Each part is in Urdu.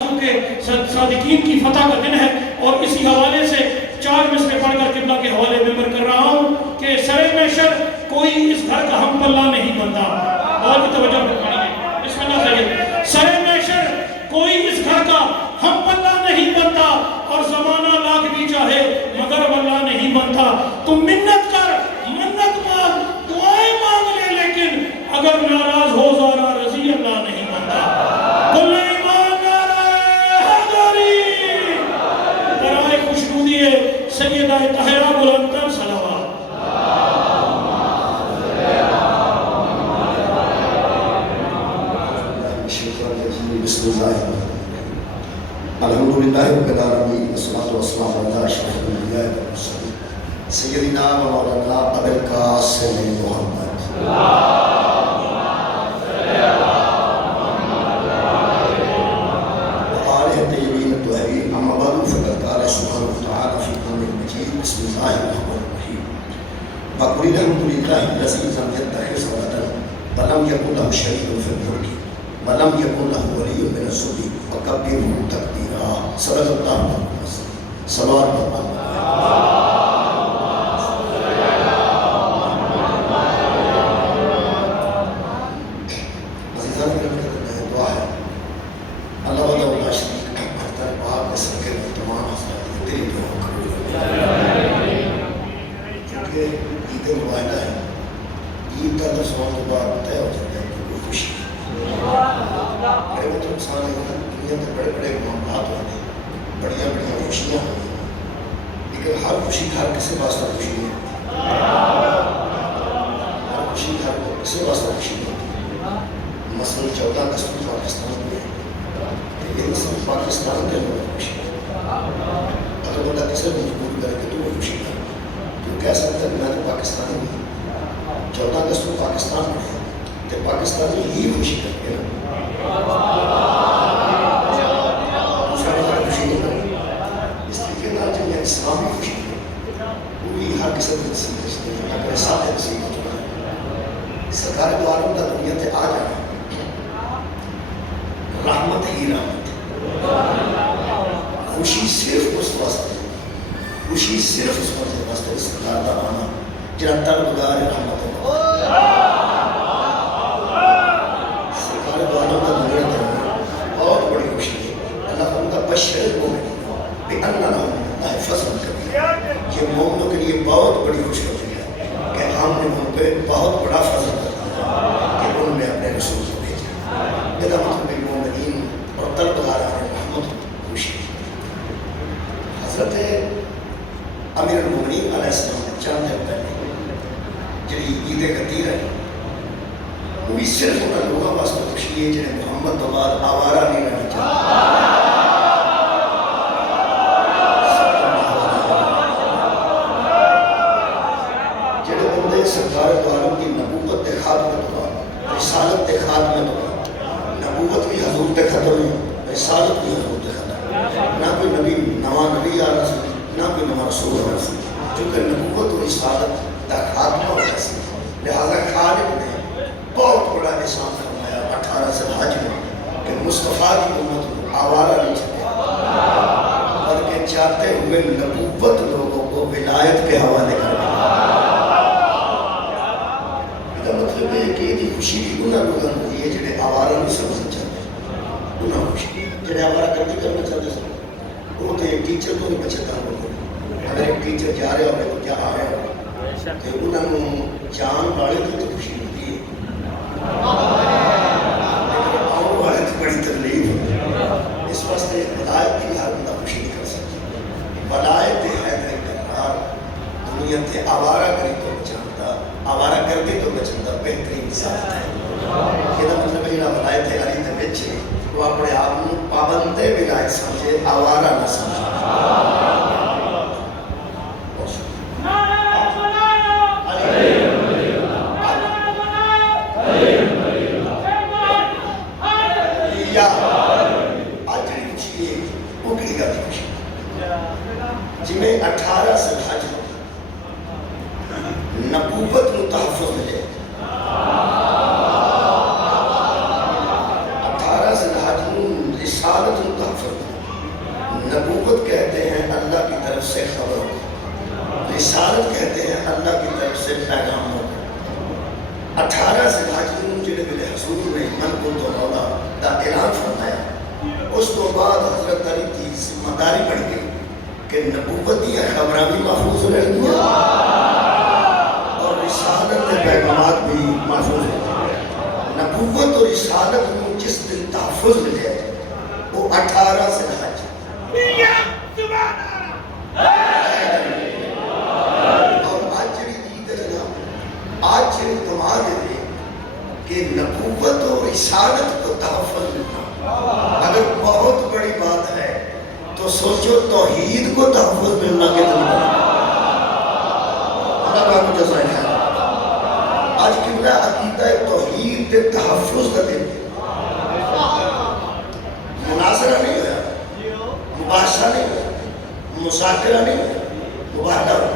کے صادقین کی فتح کا دن ہے، اور اسی حوالے سے 4 مصرے پڑھ کر قبلہ کے حوالے ممبر کر رہا ہوں کہ سر محشر کوئی اس گھر کا ہم پلہ نہیں بنتا۔ اور بھی توجہ پڑھیے، بسم اللہ کہیے، سر محشر کوئی اس گھر کا ہم پلہ نہیں بنتا، اور زمانہ لاکھ بھی چاہے مگر واللہ نہیں بنتا۔ تم منت کر، منت مانگ، دعائیں مانگ لے، لیکن اگر ناراض ہو زارا رضی اللہ نہیں بنتا۔ کل ایمان نعرہ حیدری، برائے خوشنودی سیدہ طاہرہ بلند تر صلوات۔ بسم اللہ الحمدللہ رب العالمین، والصلاۃ والسلام علی اشرف الانبیاء والمرسلین سیدنا و مولانا ابی القاسم محمد وآلہ الطیبین الطاہرین، اما بعد فقد قال سبحانہ وتعالی فی کلامہ المجید، بسم اللہ الرحمن الرحیم، وقل الحمد للہ الذی لم یتخذ ولدا ولم یکن له شریک فی الملک ولم یکن له ولی من الذل وکبرہ تکبیرا۔ صدق اللہ علیہ وسلم۔ صلوات اللہ۔ عزیزان میرے دعا ہے اللہ وحدہ لا شریک له پاک میں سب کے تمام حضرات تیری دعا قبول، کیونکہ عید مبارکہ ہے، عید کا دسواں کے بعد طے ہو جاتا ہے کہ خوشی میرے مطلب انسان ہے، دنیا میں بڑے بڑے معاملات ہوتے ہیں، بڑیاں بڑیاں خوشیاں ہوتی ہیں، لیکن ہر خوشی ہر کسی واسطہ خوشی نہیں، ہر خوشی ہر کسی واسطہ خوشی نہیں ہوتی۔ مثلا 14 اگست کو پاکستان میں لیکن مثلا پاکستان کے اندر خوشی اگر بندہ کسی کو مجبور کرے کہ تو وہ خوشی ہے تو کہہ سکتا ہے میں تو پاکستانی ہوں، 14 اگست کو پاکستان میں ہے تو پاکستانی ہی خوشی کرتے ہیں، دوسرا بندہ خوشی نہیں کرے۔ اس طریقے نال جو یہ اسلامی خوشی ہے وہ بھی ہر قسم کی نصیب ہے، اگر ساتھ نصیب ہو چکا ہے۔ سرکار دو عالم کا دنیا تے آ جانا رحمت ہی رحمت ہے، خوشی صرف اس واسطے، خوشی صرف اس واسطے سرکار کا آنا جڑا طلبگار رحمت ہے۔ سرکار دو عالم کا دنیا تے بہت بڑی خوشی ہے۔ اللہ ان کا بشر المؤمنین بأن لهم من اللہ فضل کبیر، یہ مومنوں کے لیے بہت بڑی خوشخبری ہے کہ ہم نے ان پہ بہت بڑا فضل کر دیا کہ انہوں نے اپنے رسول کو بھیجا۔ یہ مطلب مومنین اور طلبگاران رحمت خوشی۔ حضرت امیر المومنین علیہ السلام نے چند دن پہلے جڑی عید غدیر ہے وہ بھی صرف ان لوگوں واسطے خوشی ہے جنہیں محمد تو بعد آوارہ نہیں رہنا چاہتا۔ جڑے بندے سرکار دو عالم کی نبوت کے خاتمے تو بعد، رسالت کے خاتمے تو بعد، نبوت بھی حضور تے ختم ہے، رسالت بھی حضور تے ختم ہے، نہ کوئی نبی نواں نبی آ رسول، نہ کوئی نواں رسول آ رسول، چونکہ نبوت و رسالت کا خاتمہ ہو جیسے، لہذا خالق نے بہت بڑا احسان فرمایا 18 ذی الحج میں کہ مصطفیٰ کی امت کو آوارہ نہیں چھوڑا، بلکہ چاہتے ہوئے نبوت لوگوں کو ولایت کے حوالے کر دیا۔ یہ مطلب ہے کہ یہ خوشی بھی انہاں لوگوں کو ہے جنہیں آوارہ نہیں سمجھنا چاہتے، انہاں خوشی جنہیں آوارہ گردی کرنا چاہتے ہیں وہ تو ایک ٹیچر کو نہیں بچتا ہوگا، اگر ایک ٹیچر جا رہا ہوگا تو کیا آ رہا ہوگا تو انہوں جان والے تو خوشی ہوتی ہے، لیکن آؤ والے تو بڑی تکلیف ہے۔ اس واسطے ولایت کی ہر بندہ خوشی نہیں کر سکتا، ولایت حیدر کرار دنیا تے آوارہ کری تو بچاتا، آوارہ کردی تو بچاتا بہترین ذات ہے۔ یہ مطلب ہے جہاں ولایت علی تے بچے وہ اپنے آپ کو پابند ولایت سمجھے، آوارہ نہ سمجھے۔ جنہیں 18 ذی الحج نبوت کو تحفظ ملے، 18 ذی الحج رسالت کو تحفظ ملے. نبوت کہتے ہیں اللہ کی طرف سے خبروں کو، رسالت کہتے ہیں اللہ کی طرف سے پیغاموں کو. 18 ذی الحج جڑے ویلے حضور نے من کنت مولا دا اعلان فرمایا، اس تو بعد حضرت علی کی ذمہ داری بڑھ گئی کہ نبوت دی خبراں بھی محفوظ رہنگیاں اور رسالت کے پیغامات بھی محفوظ رہنگے. نبوت اور رسالت کو جس دن تحفظ ملے وہ 18 ذی الحج. اور آج جڑی عید ہے جناب، آج جڑی دماغ ہے کہ نبوت اور رسالت کو تحفظ ملنا اگر بہت بڑی بات ہے تو سوچو توحید کو تحفظ ملنا کتنا بڑا. اللہ کا مجھے ظاہر ہے آج قبلہ عقیدہ توحید کے تحفظ کا دن. مناظرہ نہیں ہوا، مباحثہ نہیں ہوا، مذاکرہ نہیں ہوا، مباحثہ ہوا.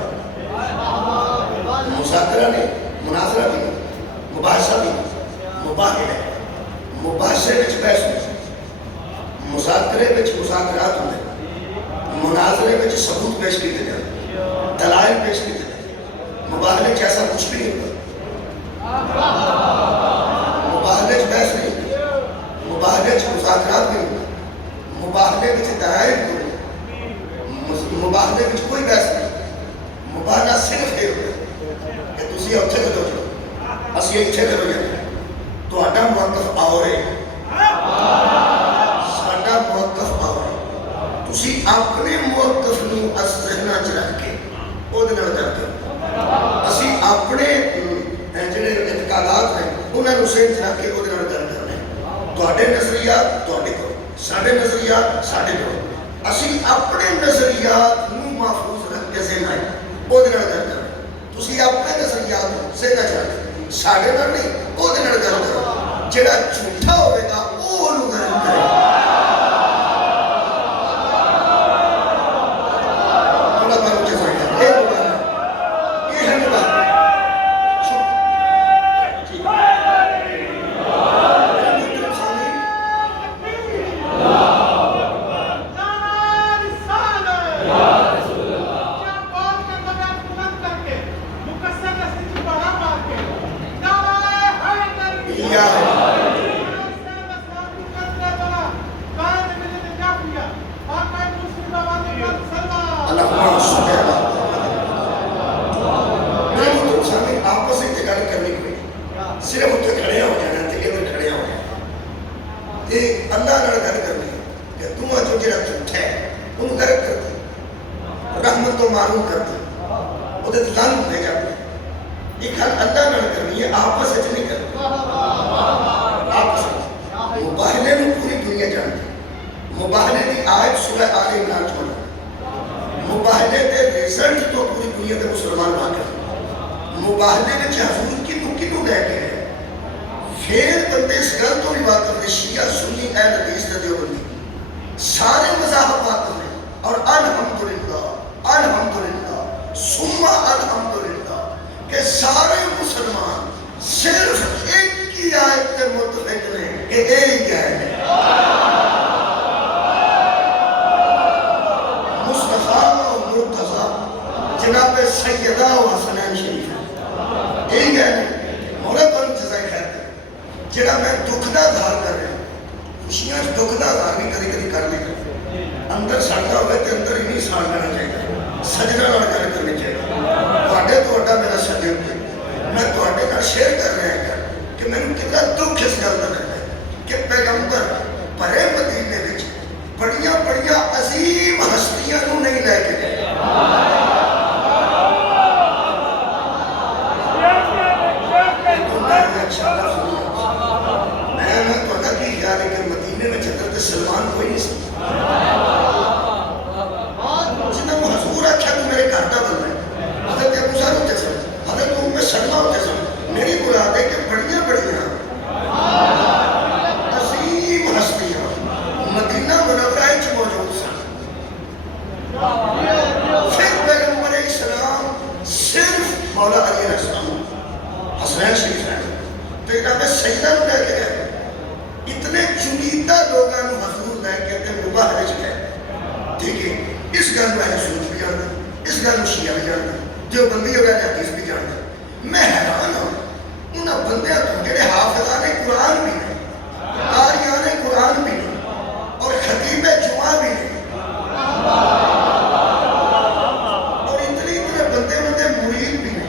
مذاکرہ نہیں، مناظرہ نہیں، مباحثہ نہیں، مباحثہ. مباحثے وچ بحث نہیں، مذاکرے وچ مذاکرات ہوندے، مناظرے وچ ثبوت پیش کیتے جاندے، دلائل پیش کیتے جاندے. مباحثے وچ ایسا کچھ بھی نہیں ہوتا. مباحثے وچ بحث نہیں، مباحثے وچ مذاکرات نہیں، مباحثے وچ دلائل نہیں، مباحثے وچ کوئی بحث نہیں. مباحثہ صرف یہ ہوتا کہ تسی اتھے کرو جاؤ، اسی اتھے کرو جاؤ، تہاڈا موقف اور ہے، ساڈا موقف اور ہے. تسی اپنے موقف نوں ذہناں وچ رکھ کے اودے نال گل کرو. اسی اپنے جڑے اعتقادات ہیں انہاں نوں ذہن وچ رکھ کے اودے نال گل کرنا ہے. تہاڈے نظریات تہاڈے کول، ساڈے نظریات ساڈے کول. اسی اپنے نظریات نوں محفوظ رکھ کے ذہن آئے اودے نال گل کرنا. تسی اپنے نظریات ذہن وچ رکھ ساڈے نال نہیں اودے نال گل کرو. جڑا جھوٹا ہوئے گا وہ انہوں گل کرے. تھوڑا بار مجھے سمجھ گیا یہ بات ہے، یہ ہے بات. صرف اتنے کھڑے ہو جانا تے ادھر کھڑے ہو جانا تے اللہ نال گل کرنی کہ تم جو جڑا جھوٹا ہے انہوں غرق کر دے، رحمت تو معروف کر دے، وہ لن دے جاتے. یہ گل اللہ نال کرنی ہے، آپس وچ نہیں کرنی. آپس مباہلے نوں پوری دنیا جانتی. مباہلے دی آیت سورہ آل عمران چھوڑ، مباہلے دے رزلٹ تو پوری دنیا کے مسلمان واقف. مباہلے وچ حضور کنوں لے کے پھر بندے اس گل تو بھی واقف نے، شیعہ سنی اہل حدیث تے دیوبندی سارے مذاہب واقف ہیں. اور الحمدللہ الحمدللہ ثم الحمدللہ کہ سارے مسلمان صرف ایک ہی آیت کے متفق ہیں کہ ایک ہے مصطفیٰ و مرتضیٰ جناب سیدہ و حسنین شریف. ایک ہے مولا تو جزائے خیر دے. جڑا میں دکھ دا اظہار کر رہا ہوں، خوشیاں دکھ دا اظہار نہیں کدی کدی کر لیں. اندر سڑتا ہوئے تو اندر ہی نہیں ساڑ لینا چاہیے، سجدہ نال گل کرنی چاہیے. تہاڈا میرا سجد ہے، میں تہاڈے نال شیئر کر رہا ہوں کہ مینوں کتنا دکھ اس گل دا لگدا ہے کہ پیغمبر بھرے مدینے وچ بڑیاں بڑیاں عظیم ہستیاں نوں نہیں لے کے گئے. میں تہاڈا کی خیال ہے کہ مدینے میں حضرت سلمان کوئی نہیں سکتا جنہوں نے حضور آکھیا تو میرے گھر دا بندہ ہے. حضرت ابو ذر ہوتے سن، حضرت ام سلمہ ہوتے سن. میری مراد ہے کہ بڑیاں بڑیاں عظیم ہستیاں مدینہ منورہ وچ موجود سن. پھر پیغمبر اسلام صرف مولا علی علیہ السلام حسنین شریف ہیں تو جناب سیدہ نوں لے کے گئے. اتنے چنیدہ لوگوں حضور لے کے تے مباہلے چ گئے. ٹھیک ہے, اس گل میں سنت بھی جانتا, اس گل میں شیعہ بھی جانتا, جو بندی ہو گیا حدیث بھی جانتا. میں حیران ہوں انہاں بندیاں تو جڑے حافظان قرآن بھی نے, قاریان قرآن بھی نے, اور خطیب جمعہ بھی نے, اور اتنے بندے مرید بھی نے,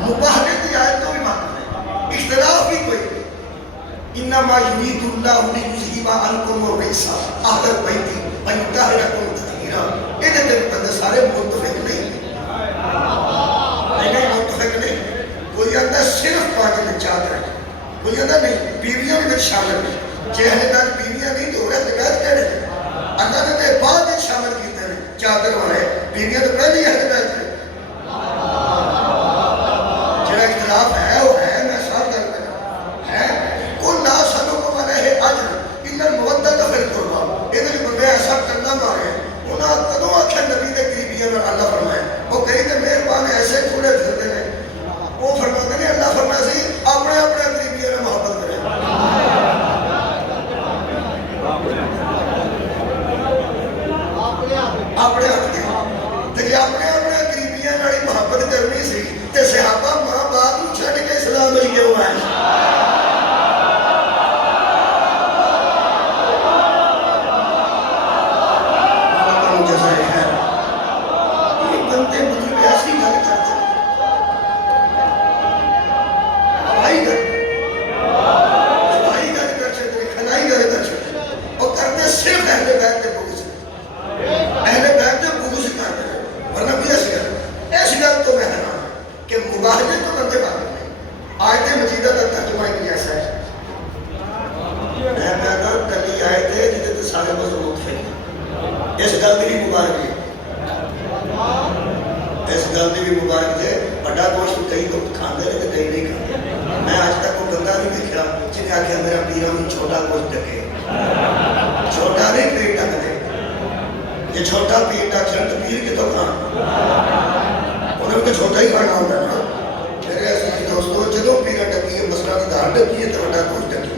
مباہلے کی آیت تو بھی مانتے ہیں, اختلاف بھی کوئی نہیں. انما یرید اللہ لیذھب عنکم الرجس اہل البیت ویطہرکم تطہیرا. یہ بندے سارے متفق نہیں, متفق نہیں. کوئی آتا صرف 5 چادر, کوئی آتا نہیں بیویاں بھی شامل ہیں. چہرے دار بیویاں نہیں تو عورت بیت کہڑے ہیں, اللہ نے تے بعد شامل کیتے ہیں چادر والے, بیویاں تو پہلے اہل بیت ہیں. جڑا اختلاف ہے وہ ہے, میں صاف کر رہا ہے. قل لا اسألکم علیہ اجرا الا المودۃ فی القربى. یہ جو بندے ایسا کرنا مارے ہیں, انہاں کدوں آکھیا نبی دے قریبیاں میں اللہ فرمائے, وہ کئی تے مہربان ایسے تھوڑے پھرتے ہیں. وہ فرماتے ہیں اللہ فرمایا سی اپنے اپنے قریبیاں میں محبت کریں. اپنے اپنے قریبیاں نال محبت کرنی سی تے صحابہ ماں باپ نوں چھڈ کے اسلام وچ کیوں آئے؟ یہ بندے مطلب ایسی گل کرتے ہیں, ہوائی گل کر چھڈے, کھلائی گل کر چھڈے, اور کرتے صرف اہل بیت کے بغض, اہل بیت کے بغض کرتے ہیں. ورنہ بھی ایسی گل تو میں حیران کہ مباہلے تو بندے باقی نہیں. آیت مجیدہ کا ترجمہ ایک جیسا ہے, میں کہنا کلی آیت ہے جہاں تے سارے مضبوط ہیں. اس گل کی بھی مبارک ہے, اس گل کی بھی مبارک ہے. بڑا گوشت کئی لوگ کھاندے ہیں تو کئی نہیں کھاندے. میں آج تک وہ بندہ نہیں دیکھا جنہیں آخیا میرا پیرا میں چھوٹا گوشت ڈکے. چھوٹا نہیں پیٹ ڈک دے, یہ چھوٹا پیٹ ڈک تو پیر کے تو کھانا, انہوں نے چھوٹا ہی کھانا ہوتا ہے نا. میرے عزیز دوستو, جدوں پیرا ڈکی ہے, مسئلہ کی دار ڈکی ہے تو بڑا گوشت ڈکی.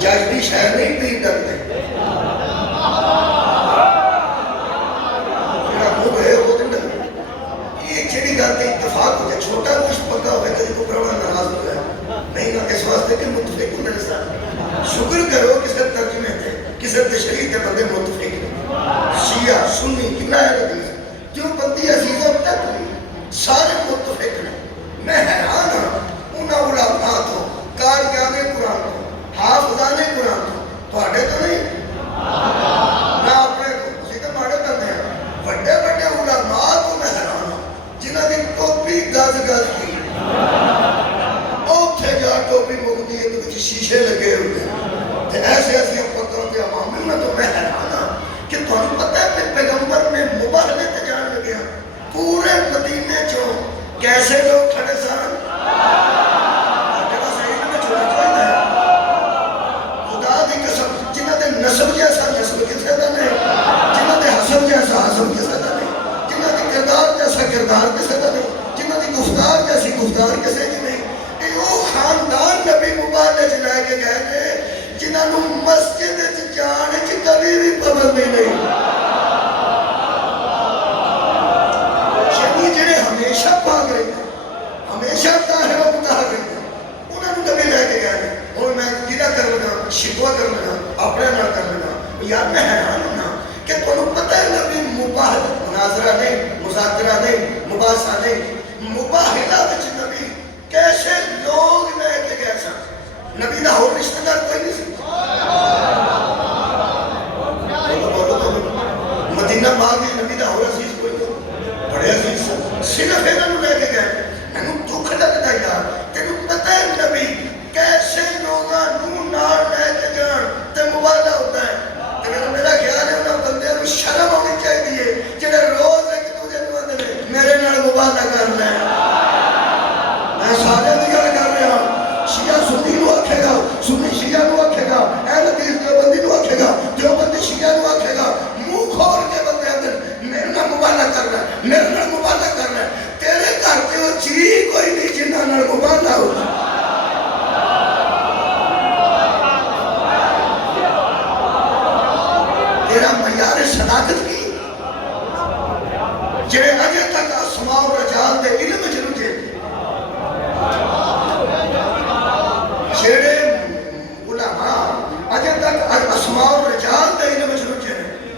جائزی شہر نہیں پیر ڈک دے, اتفاق ہو جائے. چھوٹا کچھ پکا ہوئے کدی کو پروڑا ناراض ہو جائے نہیں, نہ اس واسطے کہ متفق ہوں میرے ساتھ. شکر کرو کسی ترجمے تھے, کسی تشریح کے بندے متفق ہیں. شیعہ سنی قبلہ حدیث جو بندی عزیزوں تک نہیں, سارے متفق ہیں. میں حیران ہوں انہاں علماء تو, قاریان قرآن تو, حافظان قرآن تو, تھوڑے تو نہیں. میں اپنے کو اسی کے ماڑے کرنے ہیں. بڑے بڑے علماء تو میں حیران ہوں جنہاں دی ٹوپی گز گز کی, اوتھے جا ٹوپی مکدی ہے تو شیشے لگے ہوئے ہیں. ایسے ایسے پتوں کے عوام میں تو میں حیران ہوں کہ تمہیں پتہ ہے کہ پیغمبر نے مباہلے تے جان لگیا پورے مدینے چوں کیسے لوگ کھڑے سن. خدا دی قسم, جنہاں دے نسب جیسا نسب کسے دا نہیں, جنہاں دے حسب جیسا حسب کسے دا نہیں, جنہاں دی کردار جیسا کردار کسے دا نہیں, جنہاں دی گفتار جیسی گفتار کسے دی نہیں. یہ وہ خاندان نبی مباہلے چ لے کے گئے تھے جنہاں نوں مسجد وچ جان وچ کبھی بھی پابندی نہیں. یعنی جڑے ہمیشہ پاک رہے ہیں, ہمیشہ طاہر و مطہر رہے ہیں, انہاں نوں نبی لے کے گئے. اور میں کیدا کر لینا, شکوہ کر لینا, اپنے نال کر لینا. یار میں حیران ہونا کہ تمہیں پتہ ہے نبی مباہلہ, مناظرہ نہیں, مذاکرہ نہیں, مباحثہ نہیں, مباہلہ وچ نبی کیسے لوگ لے کے گئے سن. نبی دا اور رشتہ دار کوئی نہیں سی. مدینہ باغ نبی دا اور عزیز کوئی نہیں, بڑے عزیز سن. صرف انہوں لے کے گئے. میں دکھ لگتا یار, تینوں پتہ ہے نبی کیسے لوگاں نوں نال لے کے جان تے مباہلہ ہوتا ہے. میرا خیال ہے انہاں بندے نوں شرم ہونی چاہیے جڑے روز ایک دوسرے نوں آندے نے میرے نال مباہلہ کر لے. میں سارے دی گل کر رہا, شیعہ سنی نوں آکھے گا, سنی شیعہ نوں آکھے گا, اہل حدیث دیوبندی نوں آکھے گا, دیوبندی شیعہ نوں آکھے گا. منہ کھول کے بندے اندر میرے نال مباہلہ کر رہا ہے, میرے نال مباہلہ کر رہا ہے. تیرے گھر تے وہ چیز کوئی نہیں جنہاں نال مباہلہ ہوتا. نے صداقت کی جڑے اجے تک اسماء و رجال دے علم وچ رجے جڑے علماء اجے تک اسماء و رجال دے علم وچ رجے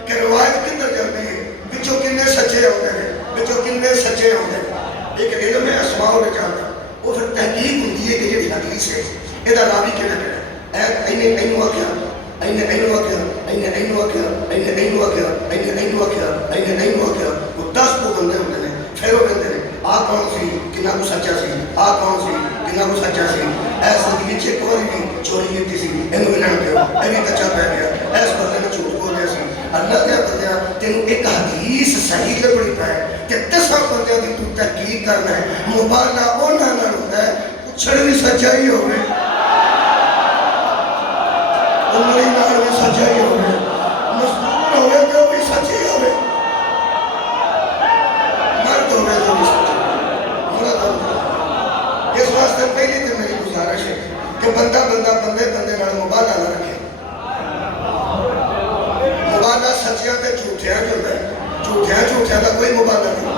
کہ روایت کدھر جاندی ہے وچوں کنے سچے ہوندے نے وچوں کنے سچے ہوندے نے ایک علم ہے اسماء و رجال دا وہ پھر تحقیق ہوندی ہے کہ جڑی حدیث ہے اے دا راوی کہڑا کہڑا ہے اینو آکھیا اینو آکھیا اینو آکھیا اینو آکھیا اینو آکھیا اینو آکھیا وہ 10 کو بندے ہوندے نے پھر وہ کہندے نے آ کون سی کنا کو سچا سی آ کون سی کنا کو سچا سی ایس زندگی چ کوئی بھی چوری کیتی سی اینو ملن دیو اینی کچا پہ گیا ایس بندے نے جھوٹ بولیا سی اللہ دے بندیا تینوں ایک حدیث صحیح لبڑی پے کہ 10 بندیاں دی تو تحقیق کرنا ہے مبالغہ انہاں نال ہوندا ہے پچھڑ بھی سچائی ہوے انہاں نال بھی سچائی ہوے مصدوق ہوے تو بھی سچی ہوے مرد ہوے تو بھی سچی اس واسطے پہلی تو میری گزارش ہے کہ بندہ بندے نال مبالغہ نہ رکھے مبالغہ سچیاں تے جھوٹیاں جو ہے جھوٹیاں کا کوئی مبالغہ نہیں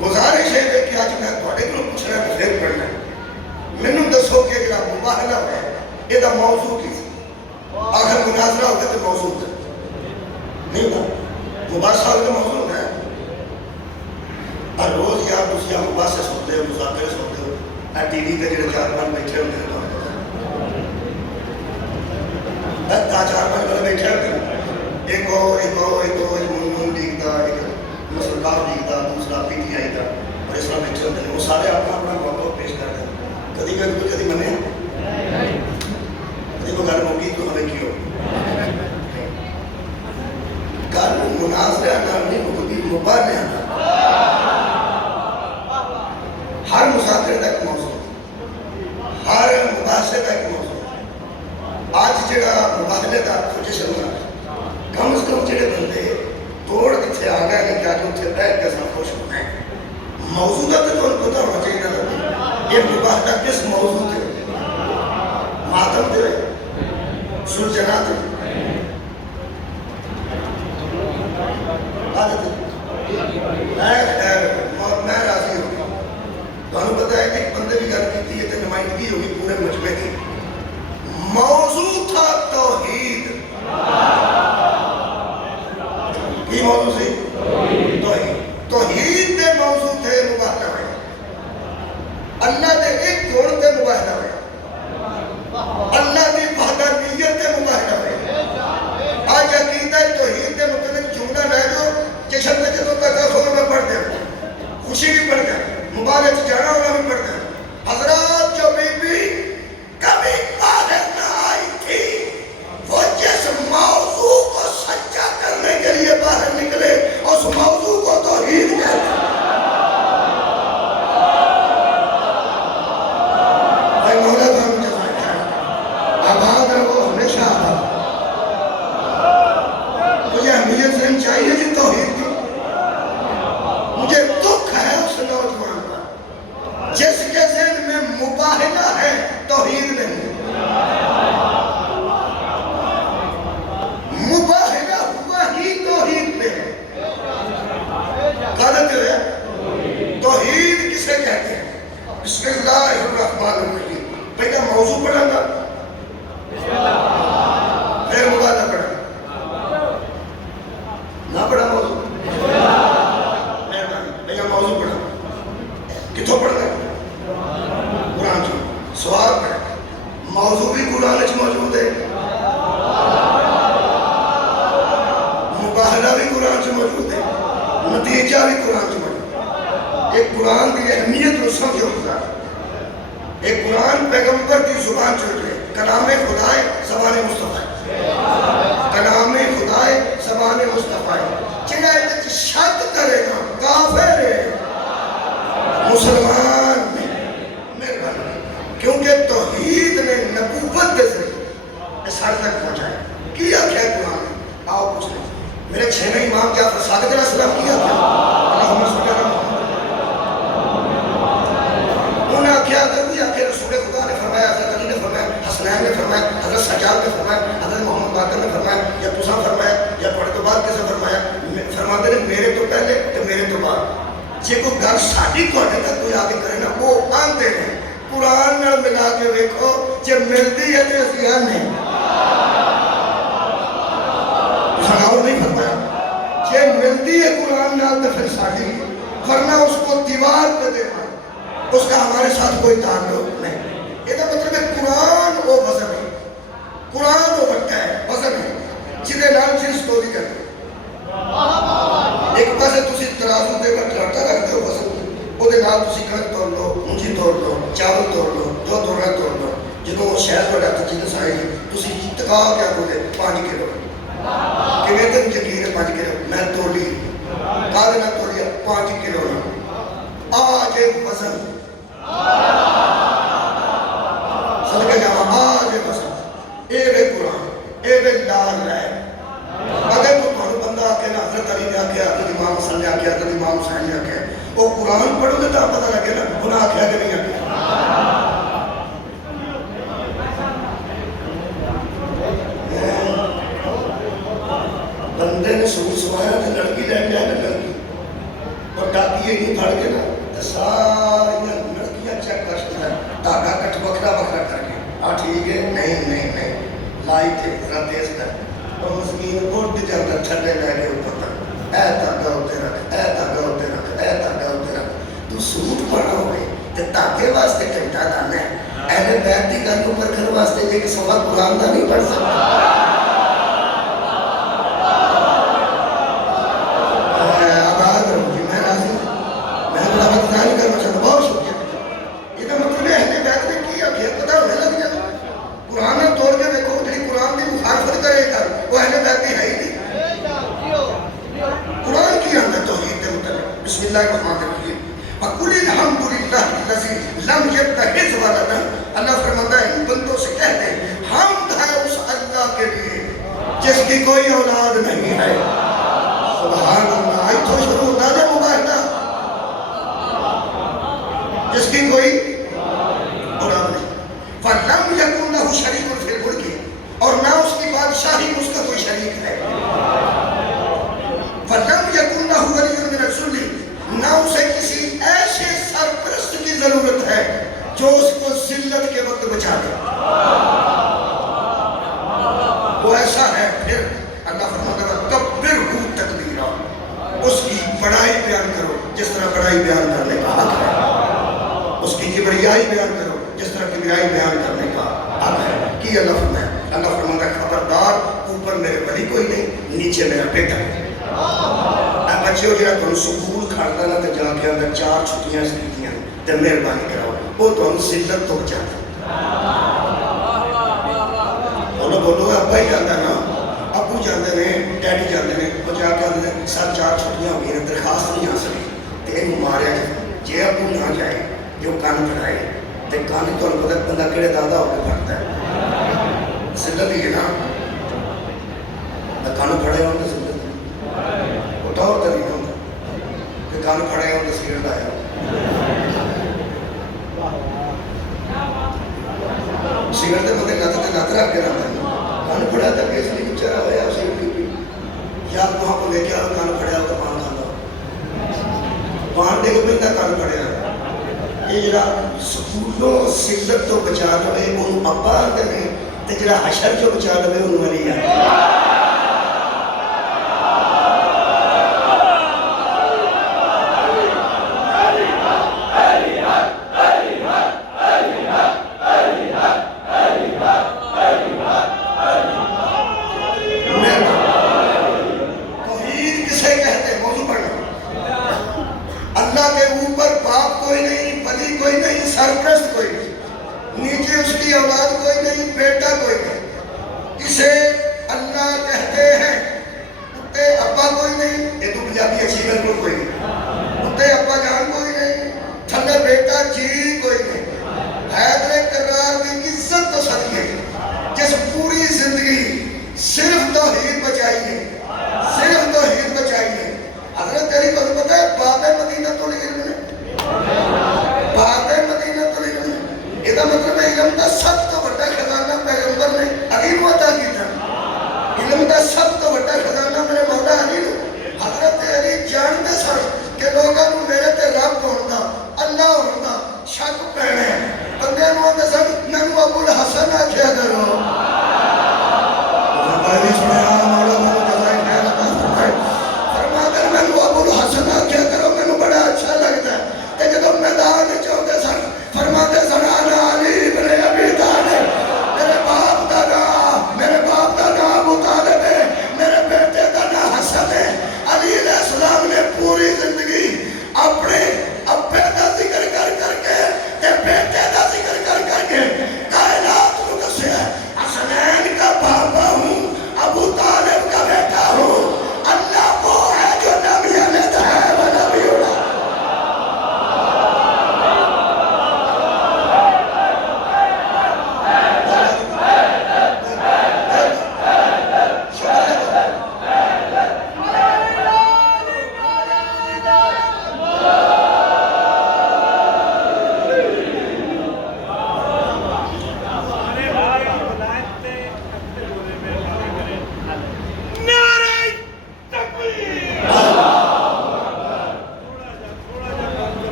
گزارش ہے کہ آج میں تھوڑے کو پوچھنا تو پھر پڑھنا مینوں دسو کہ جڑا مباہلہ ہے یہ دا موضوع کی آخر مناظرہ ہوتا تو موضوع ہے نہیں نا مباحثہ ہوتا موضوع ہے ہر روز یار تسی آپ مباحثہ سنتے ہو مذاکرے سنتے ہو ٹی وی تے جڑے 4-5 بیٹھے ہوتے ہیں تا 4-5 بندے بیٹھے ہوتے ہیں ایک منون دیکھتا ایک مسلمان دیکھتا دوسرا پی ٹی آئی کا اور اس طرح بیٹھے ہوتے ہیں وہ سارے اپنا موقع پیش کرتے ہیں کدی میں کدی منے کدی کو گھر موقعی تو ہمیں کیوں گھر مناظرہ نام نہیں مقدی مباہلہ نام ہر مذاکرے کا ایک موضوع ہر مباحثے کا ایک موضوع آج جڑا مباہلے کا کوٹیشن ہونا کم از کم جڑے بندے توڑ کتنے آ گئے نہیں کیا جو اتنے بیٹھ کے سب خوش ہوتے ہیں موضوع کا تو پتہ ہونا چاہیے تھا یہ مباحلہ کس موضوع تھے ماتم تھے سلجنا تھے میں راضی ہوں تو انہوں پتہ ہے کہ ایک بندے بھی گھر کی تھی نمائندگی ہوگی پورے مجمع کی موضوع تھا توحید کی موضوع سے توحید دے موضوع تھے مباہلہ ہوئے اللہ دے ایک گھوڑ تے مباہلہ ہوئے اللہ دی وحدانیت تے مباہلہ ہوئے آج عقیدہ توحید دے متعلق جملہ لے جو جشن میں جدوں تک ہو میں پڑھ دیں خوشی بھی پڑھ دیں مبارک جانا ہونا بھی پڑھ دیں حضرات جو بی بی کبھی باہر نہ آئی تھی وہ جس موضوع کو سچا کرنے کے لیے باہر نکلے اس موضوع کو توحید کہتے ہیں اے مولا کا مجھے آباد رہو ہمیشہ آباد مجھے اہمیت ذہن چاہیے جی توحید کی مجھے دکھ ہے اس نوجوان کا جس کے ذہن میں مباہلہ ہے توحید نہیں مباہلہ ہوا ہی توحید پہ ہے غلط ہے توحید کسے کہتے ہیں بسم اللہ الرحمن الرحیم پہلا موضوع پڑھا گا پھر مباہلہ پڑھا نتیجہ بھی قرآن سے بڑھتا ایک قرآن کی اہمیت کو سمجھو خدا ایک قرآن پیغمبر کی زبان چل رہے کلام خدا ہے زبان مصطفیٰ کلام خدا ہے زبان مصطفیٰ جنہیں ایک شک کرے گا کافر ہے مسلمان مہربانی کیونکہ توحید نے نبوت کے ذریعے اس حد تک پہنچایا کیا کیا قرآن آؤ پوچھ لیں میرے چھویں امام جعفر صادق علیہ السلام کیا کیا اللہم صلی اللہ علیہ انہوں کیا کیا کہ رسول خدا نے فرمایا حضرت علی نے فرمایا حسنین نے فرمایا حضرت سجاد نے فرمایا حضرت محمد باقر نے فرمایا یا تسا فرمایا یا تھوڑے تو بعد کسے فرمایا فرماتے ہیں میرے تو پہلے تو میرے تو بعد جے کوئی گل ساڈی تواڈے تک کوئی آگے کرے نا وہ آندے ہیں قرآن نال ملا کے ویکھو جے ملدی ہے تے اسی آنے اور نہیں فرمایا جے ملدی ہے قرآن نال تے پھر ساڈی ورنہ اس کو دیوار پہ دینا اس کا ہمارے ساتھ کوئی تعلق نہیں یہ تو مطلب ہے قرآن وہ وزن ہے قرآن وہ بٹا ہے وزن ہے جنہیں نام جنس تو نہیں کرتے ایک پاسے تسی ترازو دے کر ٹراٹا رکھ دو وزن وہ دے نام تسی کنک توڑ لو مونجی توڑ لو چاول توڑ لو جو توڑنا توڑ لو جنہوں وہ شہر پر جاتا جنہیں سائے تسی تکا کیا کو دے 5 کلو کہ میں تن یقین ہے 5 کلو میں توڑ لی کہا نہ توڑ لیا 5 کلو آج ایک وزن صدقہ جاوہ آج ایک وزن اے بے قرآن اے بے لال رہے اگر تو تمہارو بندہ آکے نا حضرت علی نے آکے حضرت امام حسن نے آکے حضرت امام حسین نے آکے وہ قرآن پڑھو گے تو پتہ لگے نا گناہ آکے آکے نہیں آکے بندے نے سور سوایا تو لڑکی لے جائے نا لڑکی اور ڈاکیے نہیں پھڑ کے نا ساری لڑکیاں چیک کر سکتا ہے داغا کٹ بکرا بکرا کر کے ٹھیک ہے نہیں لائی تھے ذرا تیز کر اور مسکین اڑ جاتا چھڑے لے کے اوپر تک اے داغا ہوتے رکھ اے داغا ہوتے رکھ اے داغا ہوتے رکھ تو سوٹ پڑا ہوئے تو داغے واسطے گھنٹہ لانا ہے اہل بیت کی گل اوپر کر واسطے ایک سوا قرآن کا نہیں پڑھ سکتا اللہ فرماتا ہے ان بندوں سے کہتے ہیں حمد ہے اس اللہ کے لیے جس کی کوئی اولاد نہیں ہے سبحان اللہ آئی تو شروع ہوتا ہے مباہدہ جس کی کوئی اولاد نہیں فَلَمْ يَكُنْ لَهُ شَرِيكٌ فِي الْمُلْكِ اور نہ اس کی بادشاہی اس کا کوئی شریک ہے فَلَمْ يَكُنْ لَهُ وَلِيٌّ مِنَ الذُّلِّ نہ اسے کسی ایسے سرپرست کی ضرورت ہے جو اس کو ذلت کے وقت بچا دے وہ ایسا ہے پھر اللہ فرماتا ہے کبرہو تکبیرا اس کی بڑائی بیان کرو جس طرح بڑائی بیان کرنے کا حق ہے اس کی کبریائی بیان کرو جس طرح کبریائی بیان کرنے کا حق ہے کی اللہ فرماتا ہے خبردار اوپر میرے ولی کوئی نہیں نیچے میرا بیٹا ہے بچے ہو جائے تو سکول کھڑتا نا تو جا کے اندر 4 چھٹیاں سکتیاں تو مہربانی کراؤ وہ تو ہم ذلت تو بچاتے انہوں بولو ابا ہی جاتا نا ابو جاتے ہیں ڈیڈی جاتے ہیں وہ جا کے اندر 4 چھٹیاں ہو گئی درخواست نہیں آ سکی تو یہ ماریا جی ابو نہ جائے جو کان پڑھائے تو کان تو پتہ بندہ کہڑے دادا ہو کے پڑھتا ہے ذلت ہی ہے نا کان پڑھے ہوں تو ذلت وہ طور طریقہ ہوتا کہ کان پڑھے ہوں تو سیرت آیا سیرت دے مدے نات رکھ کے رہتا ہے کان پڑھا تھا کہ اس لیے بچارہ ہویا اسے بھی یا وہاں کو لے کے آؤ کان پڑھا ہو تو پان کھانا پان دے کے پہنتا کان پڑھے آ یہ جڑا سکولوں سلت تو بچا لوے انہوں ابا آتے ہیں تو جڑا حشر جو بچا لوے انہوں ولی آتے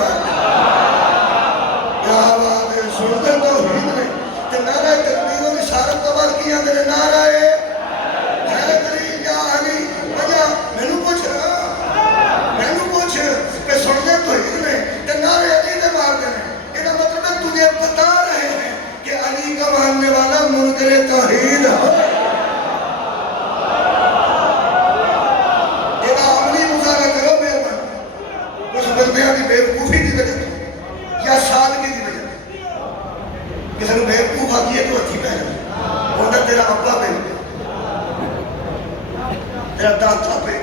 مار کیا بات ہے سنتے توحید نے تے نعرہ تکبیر و اشارت تو بعد کی آندے نے نعرہ حیدری یا علی وجہ مینوں پوچھ کہ سنتے توحید نے تے نعرہ علی دے مار دے یہ مطلب ہے تجھے بتا رہے ہیں کہ علی کا ماننے والا منکر توحید ہے بندیاں دی بیوقوفی دی وجہ یا سادگی دی وجہ کسی نے بیوقوف آتی ہے تو ہتھی پہ ہوتا تیرا ابا پہ تیرا دادا پہ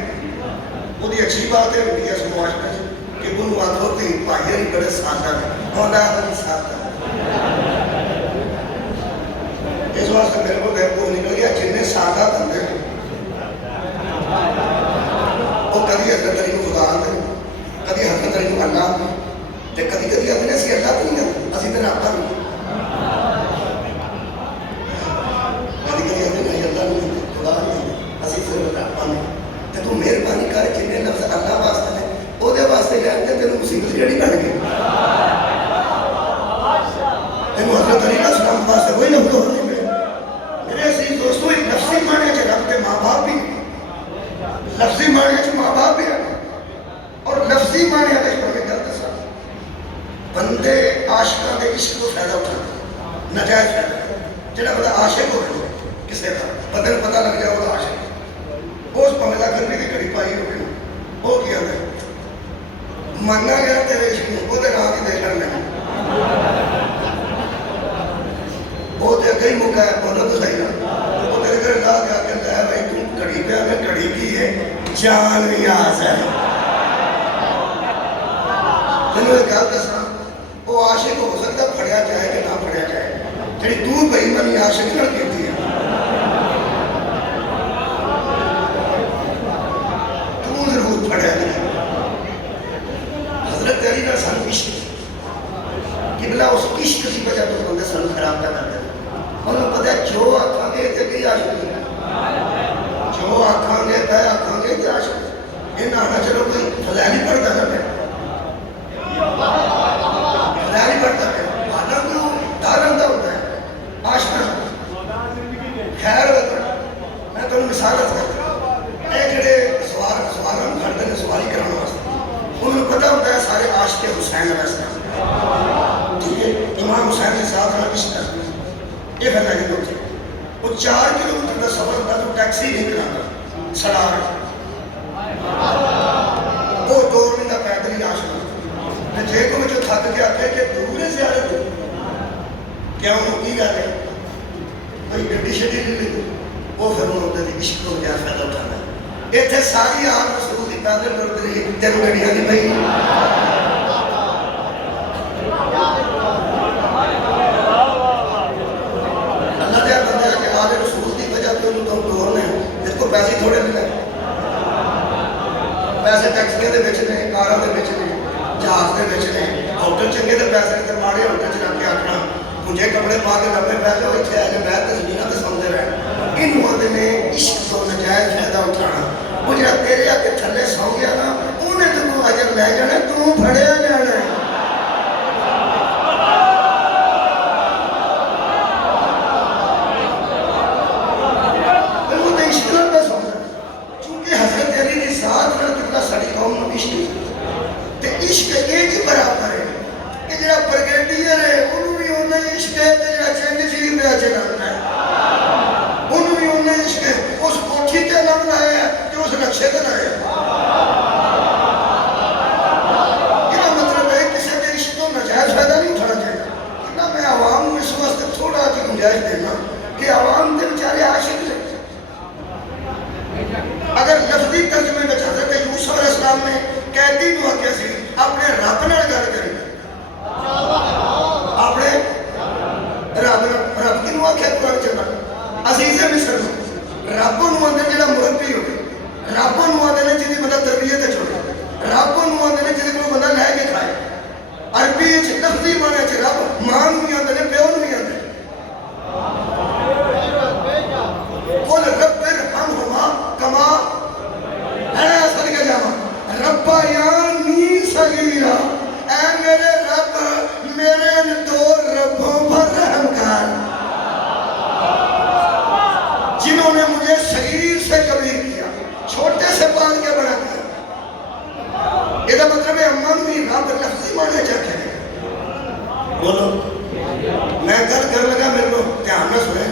وہ دی اچھی بات ہے ہوتی ہے اس معاشرے کہ انہوں آدھو کہ بھائی نہیں بڑے سادہ ہوتا ہے وہ سادہ اس واسطے میرے کو بیوقوف نکل گیا جنہیں سادہ بندے وہ کبھی حضرت علی کو خدا آتے کدی حضرت علی کو اللہ تے کدی کدی آتے ہیں اسی اللہ تو نہیں آتے اسی تے رابطہ نہیں کدی کدی آتے ہیں اللہ نہیں خدا نہیں اسی تے رابطہ نہیں تے تو مہربانی کر جنہیں لفظ اللہ واسطے نے او دے واسطے لے تینوں مصیبت جڑی بن گئی تینوں حضرت علی علیہ السلام واسطے کوئی لفظ نہیں ملے میرے عزیز دوستو ایک لفظی معنی ہے رب کے ماں باپ بھی لفظی معنی ہے ماں باپ بھی اور لفظی معنی ہے اس پر میں کرتا سا بندے عاشقہ دے عشق کو فائدہ اٹھاتے نجائز فائدہ جنہا بڑا عاشق ہو رہے کسے تھا بندے نے پتہ لگ جائے وہ عاشق اس پملا کرنے کی کڑی پائی ہو گئی وہ کیا ہے ماننا گیا تیرے عشق میں وہ دے راہ کی دیکھ کرنے وہ دے کئی موقع ہے بولا تو صحیح نہ وہ تیرے گھر لا گیا کہ لے بھائی تم کڑی پہ ہمیں کڑی کی ہے جان ریاض ہے تینوں ایک گل دساں وہ عاشق ہو سکتا پھڑیا جائے کہ نہ پھڑیا جائے جڑی تو بے ایمانی عاشق نال کیتی ہے تو ضرور پھڑیا جائے حضرت علی نے سن عشق قبلہ اس عشق کی وجہ تو بندے سن خراب کر دیتے انہوں پتہ ہے جو آکھاں گے تے کئی عاشق نہیں جو آکھاں گے تے آکھاں گے تے عاشق یہ نہ چلو کوئی فضائل ہی پڑھتا ہے خیال کرتا ہے حالانکہ وہ دارندہ ہوتا ہے عاشقہ خیر ہوتا ہے میں تو مثال کرتا اے جڑے سوالوں کرتے ہیں سوالی کرانا واسطے انہوں نے پتہ ہوتا ہے سارے عاشق حسین علیہ السلام ٹھیک ہے امام حسین کے ساتھ رہا عشق کرتے ہیں یہ پھر لگے ہوتے وہ 4 کلومیٹر کا سفر ہوتا تو ٹیکسی نہیں کراتا سڑار وہ دور میں پیدل ہی عاشق جے کو مجھے تھک کے آتے کہ دور ہے زیارت کیا انہوں کی گا ہے کوئی گڑی شدی نہیں لی وہ پھر انہوں نے عشق کو کیا فائدہ اٹھانا ہے یہ تھے ساری آن رسول کی پیدل کرتے رہی تین گڑیاں نہیں بھائی اللہ دیا بندہ کہ آن رسول کی وجہ پہ انہوں تو دور نے جس کو پیسے تھوڑے ملے پیسے ٹیکسیاں دے بیچ نے کاراں دے بیچ نے جہاز دے بیچ نے ہوٹل چنگے دے پیسے تے ماڑے ہوٹل چ رکھ کے آکھنا مجھے کپڑے پا کے لمبے پہ جاؤ اتنے آ کے بیٹھ تسبیحاں تے سنتے رہے ان ہوتے نے عشق کو نجائز فائدہ اٹھانا وہ جڑا تیرے آ کے تھلے سو گیا نا انہیں تو اجر لے جانا تو پھڑیا جانا ہے وہ تو عشق نال پہ سونا چونکہ حضرت علی دی ذات نال کتنا ساری قوم نو عشق تے عشق ایک برابر ہے کہ جڑا برگیڈیئر ہے انہوں بھی ہونا عشق ہے تے جڑا چینج چیز پہ چلانا ہے انہوں بھی ہونا عشق ہے اس کوٹھی تے لگنا ہے کہ اس نقشے تے لائے یہ مطلب ہے کسی کے عشق تو نجائز فائدہ نہیں اٹھانا چاہیے کہ میں عوام کو اس واسطے تھوڑا کی گنجائش دینا کہ عوام کے بیچارے عاشق ہیں اگر لفظی ترجمے میں حضرت یوسف علیہ السلام نے قیدی نو آکھیا سی اپنے رب نال گل کریں اپنے رب کی نو آکھیا قرآن چلنا عزیز مصر رب نو آندے جڑا مربی ہوگی رب نو آندے نے جدی بندہ تربیت چھوڑے رب نو آندے نے جدی کوئی بندہ لے کے کھائے عربی لفظی معنی چ رب ماں نو بھی آندے نے پیو نو بھی آندے قل رب ارحمہما کما ہے اصل کے جاوا ربا یانی مجھے صغیر سے کبیر کیا، چھوٹے سے پال کے بڑا کیا. یہ مطلب ہے اماں بھی رب لفظی مانے چاہتے ہیں. بولو میں گل کر لگا، میرے کو دھیان نہ سنے،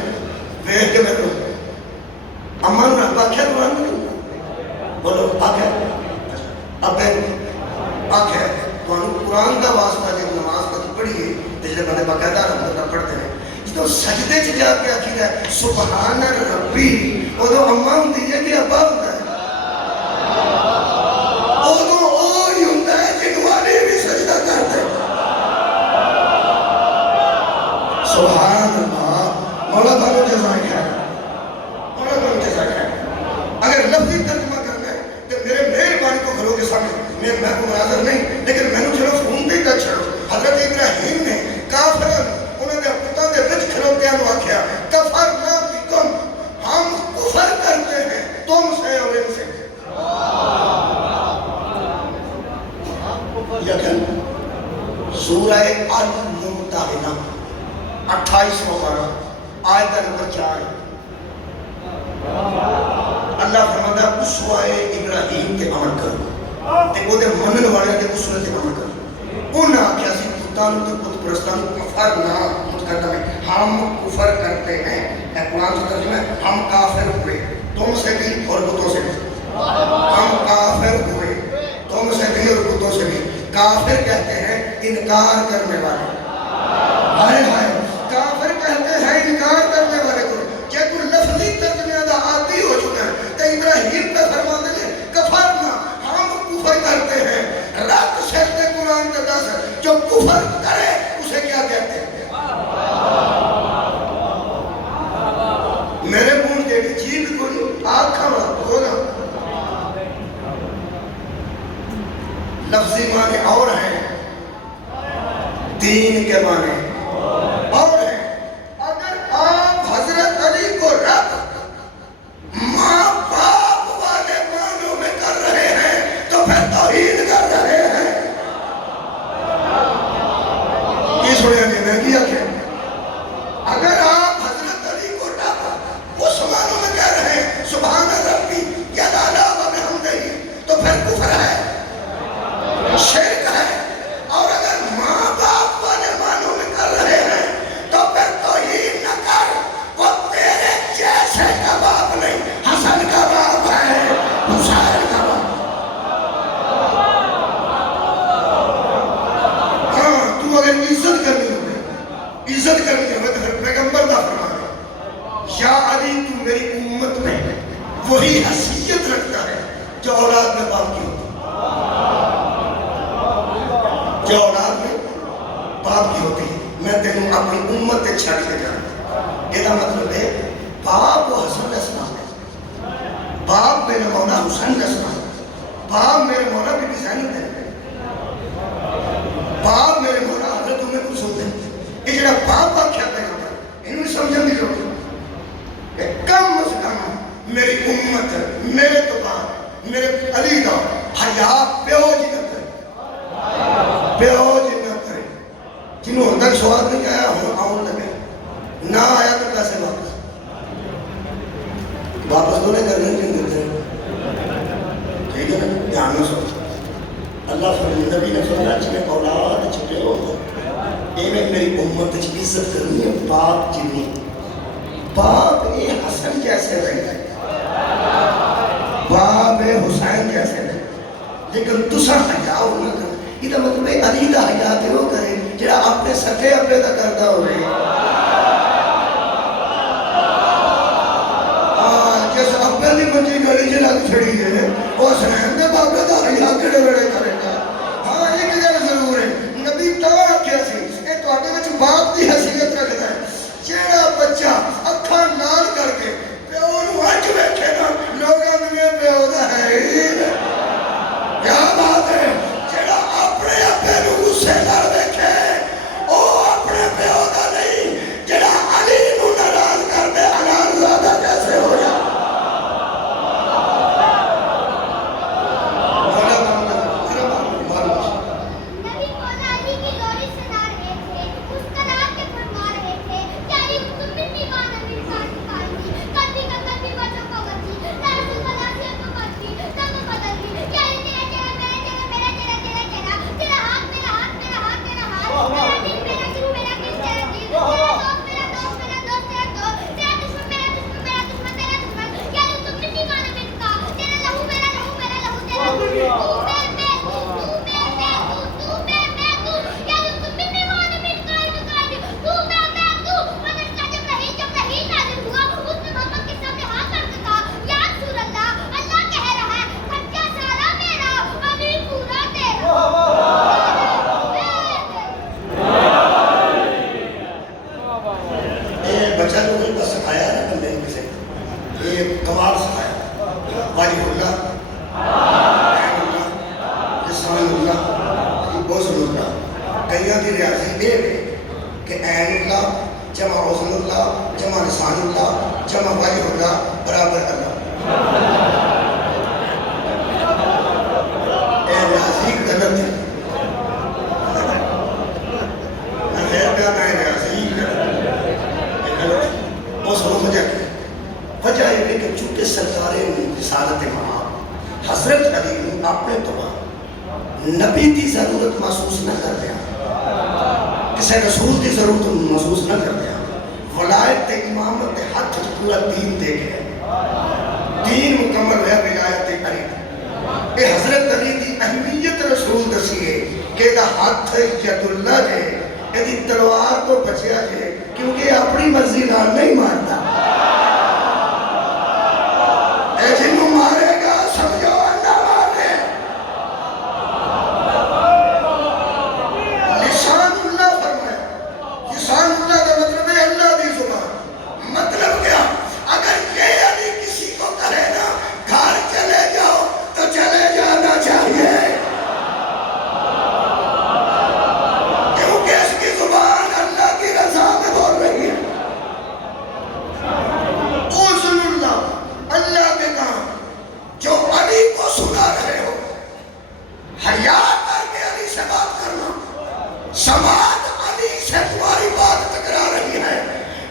دیکھ کے میرے کو اماں نے رب آخیا قرآن میں. بولو آخیا ابے آخیا قرآن کا واسطہ جب نماز پڑھی پڑھیے تو جب بندے باقاعدہ رب پڑھتے ہیں تو سجدے چ جا کے آخی ہے سبحان ربی، ادو اماں ہوں کہ ابا ہوں، ادو وہی ہوں جنوب والے بھی سجدہ کرتے. سبحان اللہ. مولا تعالیٰ جزائے خیر، مولا تعالیٰ جزائے خیر. اگر لفظی ترجمہ کرنا ہے تو میرے مہربانی کو گھروں کے سامنے میں کو مناظر نہیں، لیکن میں نے چلو فون پہ ہی چھڑو. حضرت ابراہیم نے کافرن انہوں نے پتہ دے وچ کھلوتیاں نو آکھیا کفرنا بکم، ہم کفر کرتے ہیں تم سے اور ان سے. یقین سورہ الممتحنہ 28واں پارہ آیت نمبر 4 اللہ فرماتا ہے اسوہ ابراہیم تے عمل کرو تے وہ دے منن والے تے اسوہ تے عمل کرو. انہاں آکھیا سی بتانوں تے بت پرستانوں کفر نہ متقدم ہے، ہم کفر کرتے ہیں. اے قرآن کا ترجمہ ہے ہم کافر ہوئے تم سے بھی اور بتوں سے بھی. ہم کافر ہوئے تم سے بھی اور بتوں سے بھی. کافر کہتے ہیں انکار کرنے والے. ہائے ہائے کافر کہتے ہیں انکار کرنے والے کو. کہ کوئی لفظی ترجمہ دا عادی ہو چکا ہے تو ابراہیم پہ فرماتے ہیں کفرنا، ہم کفر کرتے ہیں. رب شہد قرآن کا دس جو کفر کرے اسے کیا کہتے ہیں؟ میرے منہ جیڑی چیز کوئی آنکھا ہونا لفظی معنی اور ہیں، دین کے معنی اور ہیں. اگر آپ حضرت علی کو رب ماں باپ والے معنوں میں کر رہے ہیں تو پھر توحید کر رہے ہیں. یہ سنیں گے میں کیا کہ اگر آپ حضرت علی کو رب اس معنوں میں کہہ رہے ہیں سبحان ربی یا لالا و بحمدہ تو پھر کفر ہے، شرک ہے. اور اگر ماں باپ والے معنوں میں کر رہے ہیں تو پھر توحید نہ کر، وہ تیرے جیسے کا باپ نہیں، حسن کا باپ ہے، حسین کا باپ. ہاں تو اگر عزت کرنی ہوگی تو پھر پیغمبر دا فرمان ہے یا علی تو میری امت میں وہی حیثیت رکھتا ہے جو اولاد میں باپ کی ہوتی، جو اولاد میں باپ کی ہوتی ہے. میں تینوں اپنی امت سے چھڑ کے جانا. یہ مطلب ہے باپ و حسن کا اسلام ہے، باپ میرے مولا حسین کا اسلام ہے، باپ میرے مولا بی بی زینب ہے، باپ میرے مولا حضرت ام کلثوم ہے. یہ جڑا باپ آکھیا پیغمبر انہوں سمجھن دی ضرورت ہے. کم از کم میری امت میرے تو بعد میرے علی دا حیا پیو جی نہ کرے، پیو جی نہ کرے. جنہوں اندر سواد نہیں آیا ہوں آؤں لگے، نہ آیا تو پیسے واپس دونے کرنے نہیں دیتے. ٹھیک ہے نا، دھیان نہ سوچ. اللہ فرماتا نبی نے فرمایا جنہیں اولاد چھپے ہو اے میں میری امت کی عزت کرنی ہے. باپ جنہیں باپ اے حسن کیسے رہے گا، باپ اے حسین کیسے رہے گا، لیکن تسا حیا ہو نہ کرو. یہ مطلب ہے علی دا حیا تے وہ کرے جڑا اپنے سکے اپنے دا کردا ہوئے. جس اپنے دی منجی گلی چ لگ چھڑی ہے وہ حسین دے بابے دا حیا کڑے وڑے کرے گا. ہاں ایک گل ضرور ہے نبی تو آکھیا سی اے تواڈے وچ باپ دی حیثیت رکھدا ہے. جیڑا بچہ اکھاں نال کر کے پیو نوں اج ویکھے نا لوگاں نوں پیو دا ہے کیا بات ہے. جیڑا اپنے ابے نوں غصے نال ویکھے او اپنے پیو دا نہیں، جیڑا علی نوں ناراض کر دے حلال زادہ کیسے ہو جائے. واجب اللہ عین اللہ لسان اللہ عزم اللہ کئیاں دی ریاضی یہ ہے کہ عین اللہ جمع عزم اللہ جمع لسان اللہ جمع واجب اللہ برابر اللہ اے ریاضی غلط ہے وجہ یہ ہے کہ چونکہ سرکار رسالت مآب حضرت علی نے اپنے تو نبی کی ضرورت محسوس نہ کر دیا کسی رسول کی ضرورت محسوس نہ کر دیا ولایت امامت ہاتھ پورا دین دے گیا دین مکمل ہے ولایت علی اے حضرت علی کی اہمیت رسول دسی ہے کہ دا ہاتھ ید اللہ ہے یہ تلوار کو بچیا ہے کیونکہ اپنی مرضی نال نہیں مارتا اے جنوں مارے گا سمجھو اللہ مارے لسان اللہ فرمایا لسان اللہ کا مطلب ہے اللہ دی زبان مطلب کیا اگر یہ علی کسی کو کہے نا گھر چلے جاؤ تو چلے جانا چاہیے کیونکہ اس کی زبان اللہ کی رضا میں بول رہی ہے اوزن اللہ اللہ کے کام جو علی کو سنا رہے ہو حیا کر کے علی سے بات کرنا سماعت علی سے تمہاری بات ٹکرا رہی ہے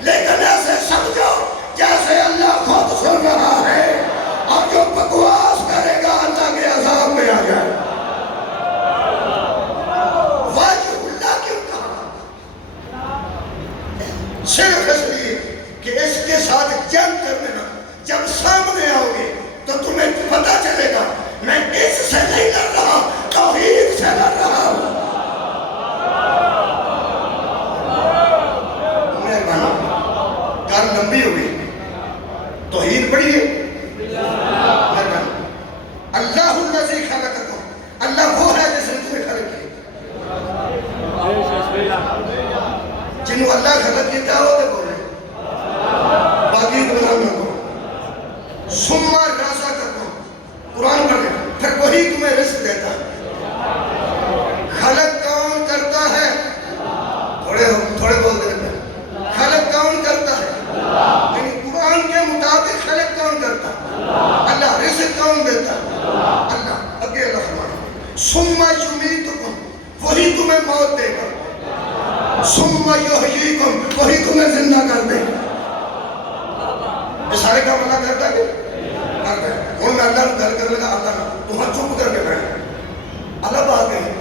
لیکن ایسے سمجھو جیسے اللہ خود سن رہا ہے اور جو بکواس کرے گا اللہ کے عذاب میں آ جائے واجب اللہ کیوں کہا صرف اس لیے کہ اس کے ساتھ جنگ کرنے نا جب سامنے آؤ گے تو تمہیں پتا چلے گا میں اس سے نہیں لڑ رہا توحید سے لڑ رہا ہوں مہربانی گل لمبی ہو گئی توحید بڑی ہے مہربانی اللہ الذی خلقکم اللہ وہ ہے جس نے تمہیں خلق کیا جنہوں اللہ خلق کیا وہ تو بولے باقی گناہ نہ کرو ثم رزقکم قرآن پڑھ لیں پھر وہی تمہیں رزق دیتا ہے خلق کون کرتا ہے تھوڑے بول دیں خلق کون کرتا ہے یعنی قرآن کے مطابق خلق کون کرتا ہے اللہ رزق کون دیتا ہے اللہ اگے اللہ فرماتا ثم یمیتکم وہی تمہیں موت دے گا ثم یحییکم وہی تمہیں زندہ کر دے گا یہ سارے کام اللہ کرتا ہے کرتا ہے ہوں میں اللہ نے گل کر لگا اللہ نے تمہیں چپ کر کے بیٹھا اللہ بات ہے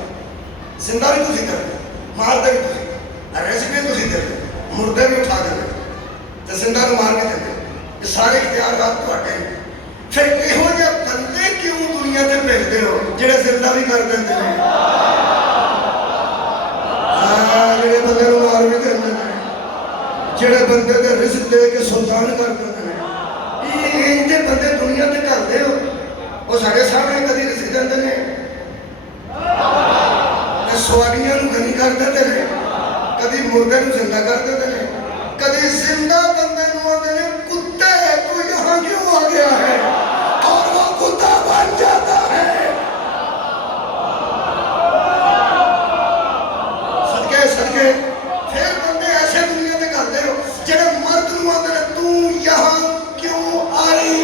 زندہ بھی تسی کرتے مار دے بھی تسی رزق بھی تسی دیتے مردے بھی اٹھا دیتے تو زندہ کو مار کے دیتے یہ سارے اختیارات تو ہٹے ہیں پھر یہو جہ بندے کیوں دنیا سے بھیجتے ہو جڑے زندہ بھی کر دیتے ہیں جڑے بندے کو مار بھی دیتے ہیں جڑے بندے دے رزق دے کے سلطان کر دیتے ہیں یہ بندے دنیا تے کرتے ہو وہ سارے سامنے کدی رزق دیتے ہیں سوالیاں نو غنی کر دیتے ہیں کدی مردے نو زندہ کر دیتے ہیں کدی زندہ بندے نو آتے ہیں کتے تو یہاں کیوں آ گیا ہے اور وہ کتا بن جاتا ہے صدقے پھر بندے ایسے دنیا تے کرتے ہو جڑے مرد نو آتے ہیں تو یہاں کیوں آئی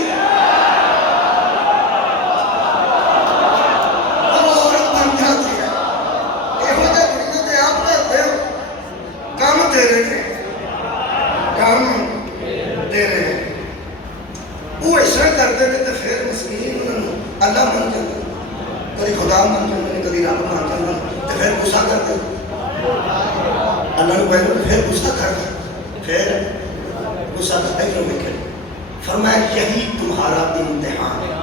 اور عورت بن جاتی ہے یہو جہ دنیا تے آپ کرتے ہو کام دے رہے ہیں کام دے رہے ہیں وہ ایسا کرتے تھے تو پھر مسکین اللہ مان جاتے کبھی خدا مان جاتے کبھی رب مان جاتے تو پھر غصہ کرتے اللہ نے پہلے پھر غصہ کرتا پھر غصہ کرتا ہے کہ فرمایا یہی تمہارا امتحان ہے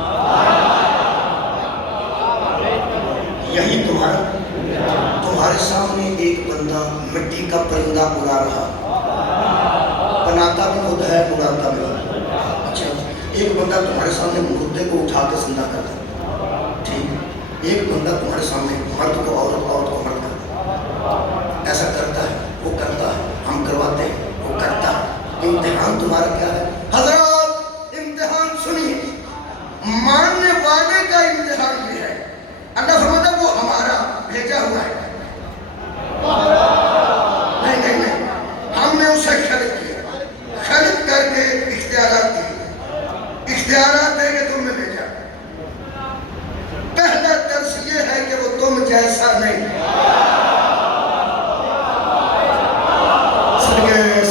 یہی تمہارے سامنے ایک بندہ مٹی کا پرندہ اڑا رہا بناتا بھی خود ہے اڑاتا بھی اچھا ایک بندہ تمہارے سامنے مردے کو اٹھا کے زندہ کرتا ہے ٹھیک ایک بندہ تمہارے سامنے مرد کو عورت کو مرد کرتا ہے ایسا کرتا ہے وہ کرتا ہے ہم کرواتے ہیں وہ کرتا ہے امتحان تمہارا کیا ہے حضرات امتحان سنیے اختیارات دے کے تم نے بھیجا. پہلا درس یہ ہے کہ وہ تم جیسا نہیں.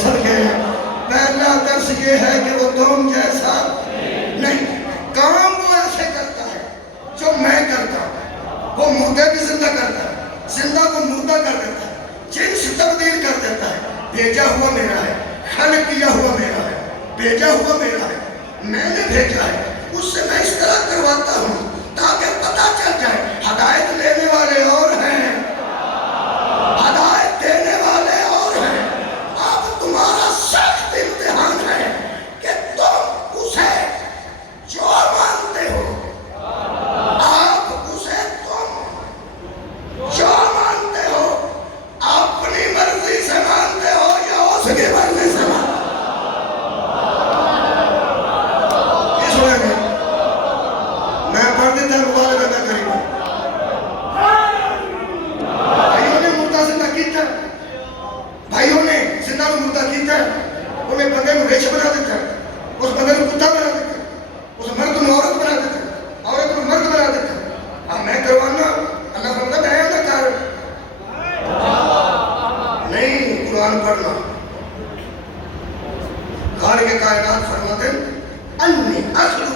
صدقے پہلا درس یہ ہے کہ وہ تم جیسا نہیں. کام وہ ایسے کرتا ہے جو میں کرتا ہوں. وہ مردے بھی زندہ کرتا ہے, زندہ کو مردہ کر دیتا ہے, جنس تبدیل کر دیتا ہے. بھیجا ہوا میرا ہے, خلق کیا ہوا میرا ہے, بھیجا ہوا میرا ہے, میں نے بھیجا ہے. اس سے میں اس طرح کرواتا ہوں تاکہ پتہ چل جائے ہدایت لینے والے اور ہیں, ہدایت دینے والے اور ہیں. اب تمہارا سخت امتحان ہے کہ تم اسے جو مانتے ہو, آپ اسے تم جو مانتے ہو اپنی مرضی سے مانتے ہو یا اس کی مرضی سے مانتے ہو. یہ سنیں گے, میں پڑھ دیتا مبالغہ نہ کریں گے. بھائیوں نے مردہ زندہ کیتا ہے, بھائیوں نے زندہ کو مردہ کیتا ہے. انہیں بندے کو ریچھ بنا دیتا ہے, اس بندے کو کتا بنا دیتا ہے, اس مرد کو عورت بنا دیتا ہے, عورت کو مرد بنا دیتا ہے. اب میں کروانا, اللہ فرماتا میں نہ کر نہیں. قرآن پڑھنا, خالق کائنات فرماتے ہیں انی اخلق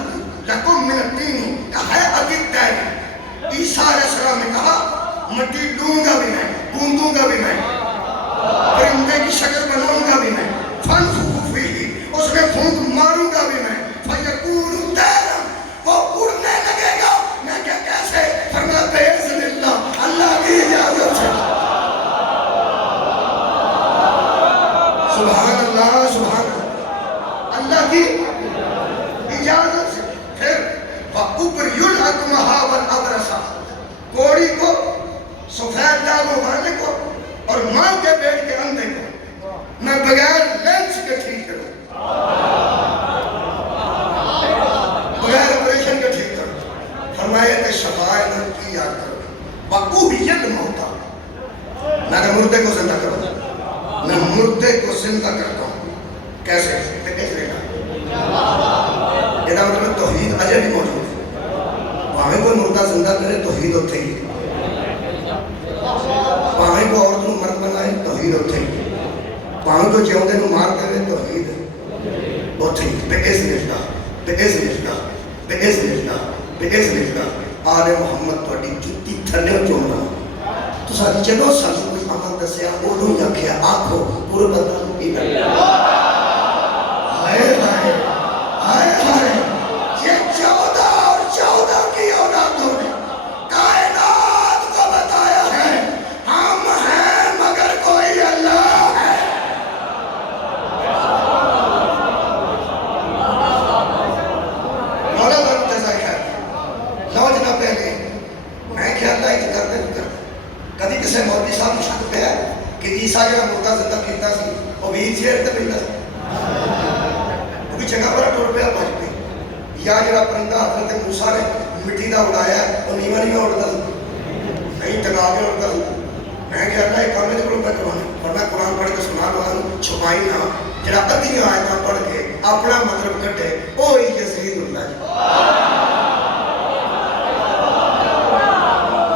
لکم من الطین کہیئۃ الطیر. عیسیٰ علیہ السلام نے کہا مٹی دوں گا بھی میں, گوندوں گا بھی میں, پرندے کی شکل بناؤں گا بھی میں, فانفخوا فیہ اس میں پھونک ماروں گا بھی میں, فیکون طیرا وہ اڑنے لگے گا. میں کیا کیسے؟ فرمایا باذن اللہ, اللہ کی اجازت سے. سبحان اللہ, سبحان اللہ, اللہ کی اجازت سے. پھر وَأُبْرِئُ الْأَكْمَحَ وَالْأَبْرَصَ, کوڑی کو, سفید داغوں والے کو اور ماں کے پیٹ کے اندھے کو میں بغیر لینس کے ٹھیک کروں, بغیر آپریشن کے ٹھیک کروں. فرمایا کہ شفاعت کی یاد کرو. وَأُحْيِي الْمَوْتَى, میں نے مردے کو زندہ کروں, میں مردے کو زندہ کرتا ہوں. کیسے؟ کیسے گا یہ مطلب توحید اجے بھی موجود ہے. وہاں کوئی مردہ زندہ کرے توحید ہوتے ہی, وہاں کو عورت کو مرد بنائے توحید ہوتے ہی, وہاں کو جیوندے کو مار کرے توحید ہوتے ہی. بِإِذْنِ اللَّهِ, بِإِذْنِ اللَّهِ, بِإِذْنِ اللَّهِ, بِإِذْنِ اللَّهِ. آل محمد تھوڑی جُتی تھلے چومنا تو ساری چلو سانو کوئی عمل دسیا اودوں ہی آکھیا آکھو پورا بندہ کی کرے. ہائے ہائے ہائے ہائے, یہ 14 اور 14 کی اولادوں نے کائنات کو بتایا ہے ہم ہیں مگر کوئی اللہ ہے. مولا ضرور جزائے خیر. لو جناب پہلے میں کیا اللہ ہی کرتے نہیں کرتے. کدی کسی مولوی صاحب کو شک پہ ہے کہ عیسیٰ جہاں مردہ زندہ کیتا سی وہ ویل چیئر تے پیندا سی, وہ بھی جگہ پر ٹر پیا بچ پئی. یا جڑا پرندہ حضرت موسیٰ نے مٹی دا اڑایا وہ نیواں نیواں اڑدا سی, نہیں ٹکا کے اڑدا سی. میں کہ اللہ یہ کام کو میں کروانا, ورنہ قرآن پڑھ کے سنا لو چھپائی نہ. جڑا ادھیاں آیتاں پڑھ کے اپنا مطلب کٹے وہی یزید ہوندا ہے.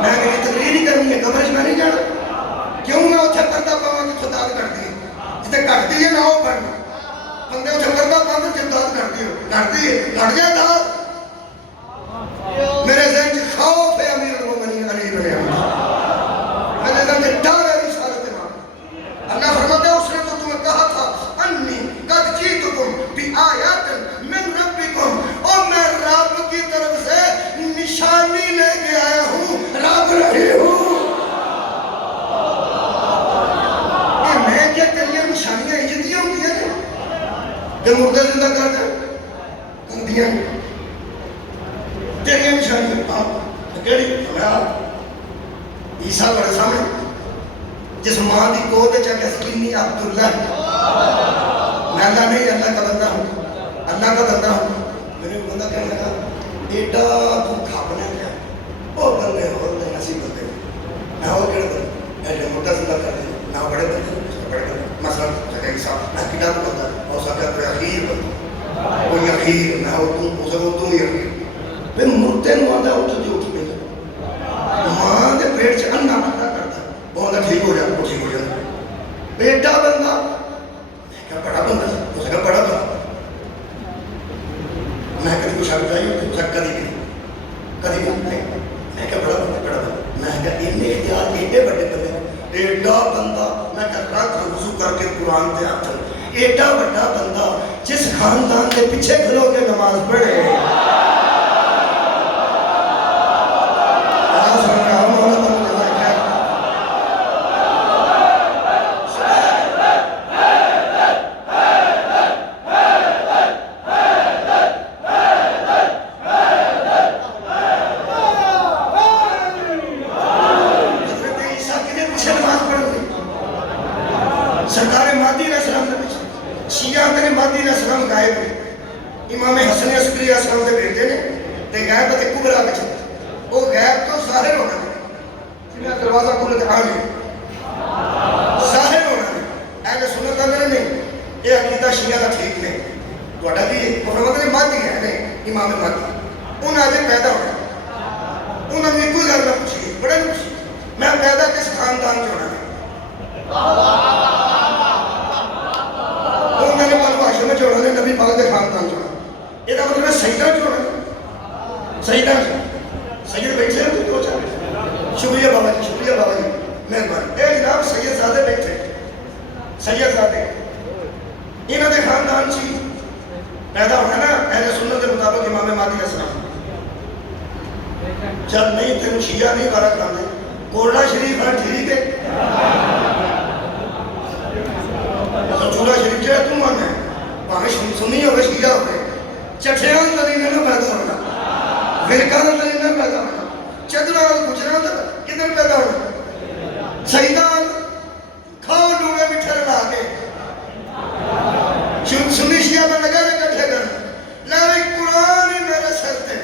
میں میری تقریر نہیں کرنی ہے, قبر میں نہیں جانا. کیوں میں اتنے پردہ پاواں کہ خدا کرتی ہے, جتنے کٹتی ہے نہ وہ پڑھنا. بندے اتنے پردہ پاواں کہ داد کرتی ہو, کرتی ہے کٹ جائے داد. میرے ذہن سے خوف ہے امیر المومنین علی بن ابی طالب, میرے ذہن سے ڈر ہے رسالت امام. اللہ فرماتا ہے اس نے تو تمہیں کہا تھا انی قد جئتکم بآیات من ربکم, اور میں رب کی طرف سے نشانی لے کے آیا ہوں, رب رہی ہوں. میں کیا تیری نشانیاں ایجادیاں ہوتی ہیں کہ مردے زندہ کر دیں اندیاں تیری نشانیاں. کیڑی عیسیٰ بڑے سامنے جس ماں کی گود چا کے سکینی عبداللہ, میں اللہ نہیں اللہ کا بندہ ہوں, اللہ کا بندہ ہوں. میرے بندہ کہنے لگا ایڈا تو کھاپنے کیا وہ بندے ہو نہیں اسی بندے میں وہ کہڑے بندے ایڈے مردہ زندہ کر دیں نہ بڑے بندے بڑے بندے. مثلا عیسیٰ میں کتاب بندہ ہو سکتا ہے کوئی اخیر بندہ, کوئی اخیر میں اردو ہی اخیر میں مردے نو آتا اٹھ جو اٹھ پہ ماں دے پیٹ چ انا بندہ کرتا وہ آتا ٹھیک ہو جاتا وہ ٹھیک ہو جاتا بیٹا بندہ میں کہا بڑا بندہ اس کا بڑا بندہ میں کبھی کچھ آگے جائی ہوتی کبھی بھی نہیں میں کہا بڑا بندہ میں کہا انہیں احتیاط ایڈے بڑے بندے ایڈا بندہ میں کہا رات وضو کر کے قرآن دے ہاتھ ایڈا بڑا بندہ جس خاندان کے پیچھے کھلو کے نماز پڑھے سرکار مہدی علیہ السلام کے پیچھے شیعہ نے مہدی علیہ السلام غائب ہے امام حسن عسکری علیہ السلام کے بیٹے نے تے غائب تے کبرا کے چلے وہ غائب تو ظاہر ہونا ہے جنہیں دروازہ کھولے تے آ گئے ظاہر ہونا ہے اہل سنت اندر نہیں یہ عقیدہ شیعہ کا ٹھیک نہیں تھوڑا بھی محمد مہدی ہے نہیں امام مہدی انہاں نے پیدا ہونا انہاں نے کوئی گل نہ پوچھی بڑے نہیں پوچھی میں پیدا کس خاندان سے ہونا ہے میں نے پال بھاشا میں چھوڑا نبی پاک دے خاندان چھوڑا یہ مطلب ہے سیدہ چھوڑا سیدہ سید بیٹھے ہیں دو چار شکریہ بابا جی مہربانی اے جناب سید زادے بیٹھے سید زادے انہوں نے خاندان چی پیدا ہونا نا اہل سنت کے مطابق امام مہدی علیہ السلام جب نہیں تھے شیعہ نہیں بارہ کرانے کوڑا شریف ہے ٹھیک ہے چولہ شریف جو ہے تم آنا ہے وہاں سنی ہوئے شیعہ ہوئے چٹھیان مدینہ نہ پیدا ہونا فرقان مدینہ پیدا ہونا چدران گجران کدھر پیدا ہونا سیدان کھاؤ ڈوڑے مٹھے رلا کے سنی شیعہ میں لگا لے کٹھے کرنا لیکن قرآن ہی میرے سر تے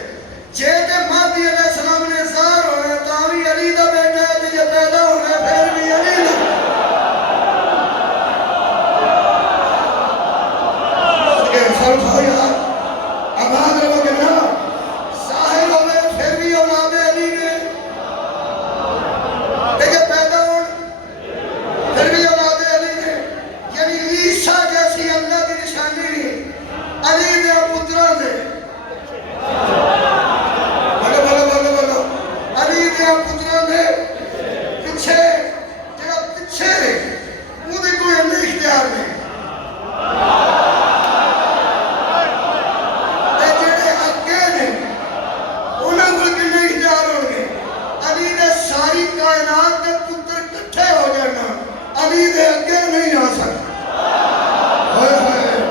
جیتے مہدی علیہ السلام نے ظاہر ہونا تاوی علی دا بیٹا ہے کہ یہ پیدا ہونا پھر بھی علی دا سر کھاؤ یار آباد رہو گے نا ظاہر ہوئے پھر بھی اولاد علی نے دیکھے پیدا ہو پھر بھی اولاد علی نے یعنی عیسیٰ جیسی اللہ کی نشانی نہیں علی نے پترہ دے بولو علی نے پترہ دے پیچھے جگہ پیچھے دے وہ دے کوئی اندر اختیار نہیں کائنات کے پتر کٹھے ہو جانا علی دے اگے نہیں آ سکتا ہوئے ہوئے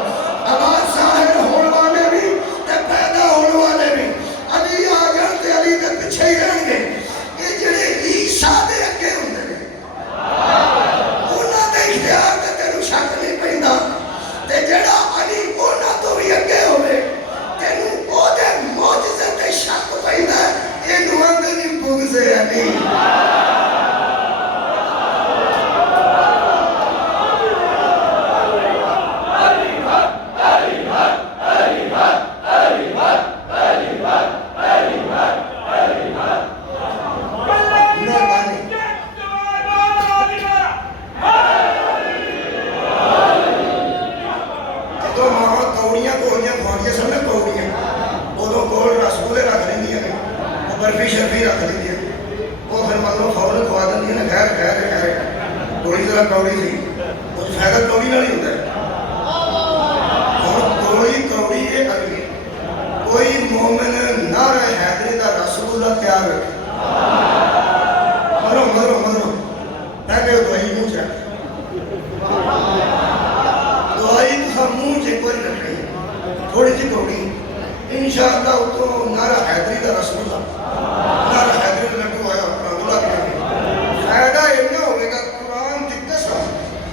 آواز ظاہر ہونے والے بھی تے پیدا ہونے والے بھی علی آ جان تے علی دے پیچھے ہی رہیں گے یہ جڑے عیسیٰ دے اگے ہوندے نے انہاں دے اختیار تے تینوں شک نہیں پیندا تے جڑا علی انہاں تو بھی اگے ہوئے تینوں او دے معجزے تے شک پیندا یہ نواندے نہیں بغض علی کوڑی تھی کچھ فائدہ کوڑی نہ نہیں ہوتا ہے اور کوڑی یہ اگلی کوئی مومن نہ رہے حیدری دا رسول اللہ تیار رکھے مرو پہلے دعائی منہ چاہتے دعائی تو منہ چاہتے کوئی رکھے تھوڑی سی کوڑی انشاءاللہ تو نعرہ حیدری دا رسول اللہ نعرہ حیدری دا لٹو آیا اللہ کے فائدہ یہ نہ ہوئے گا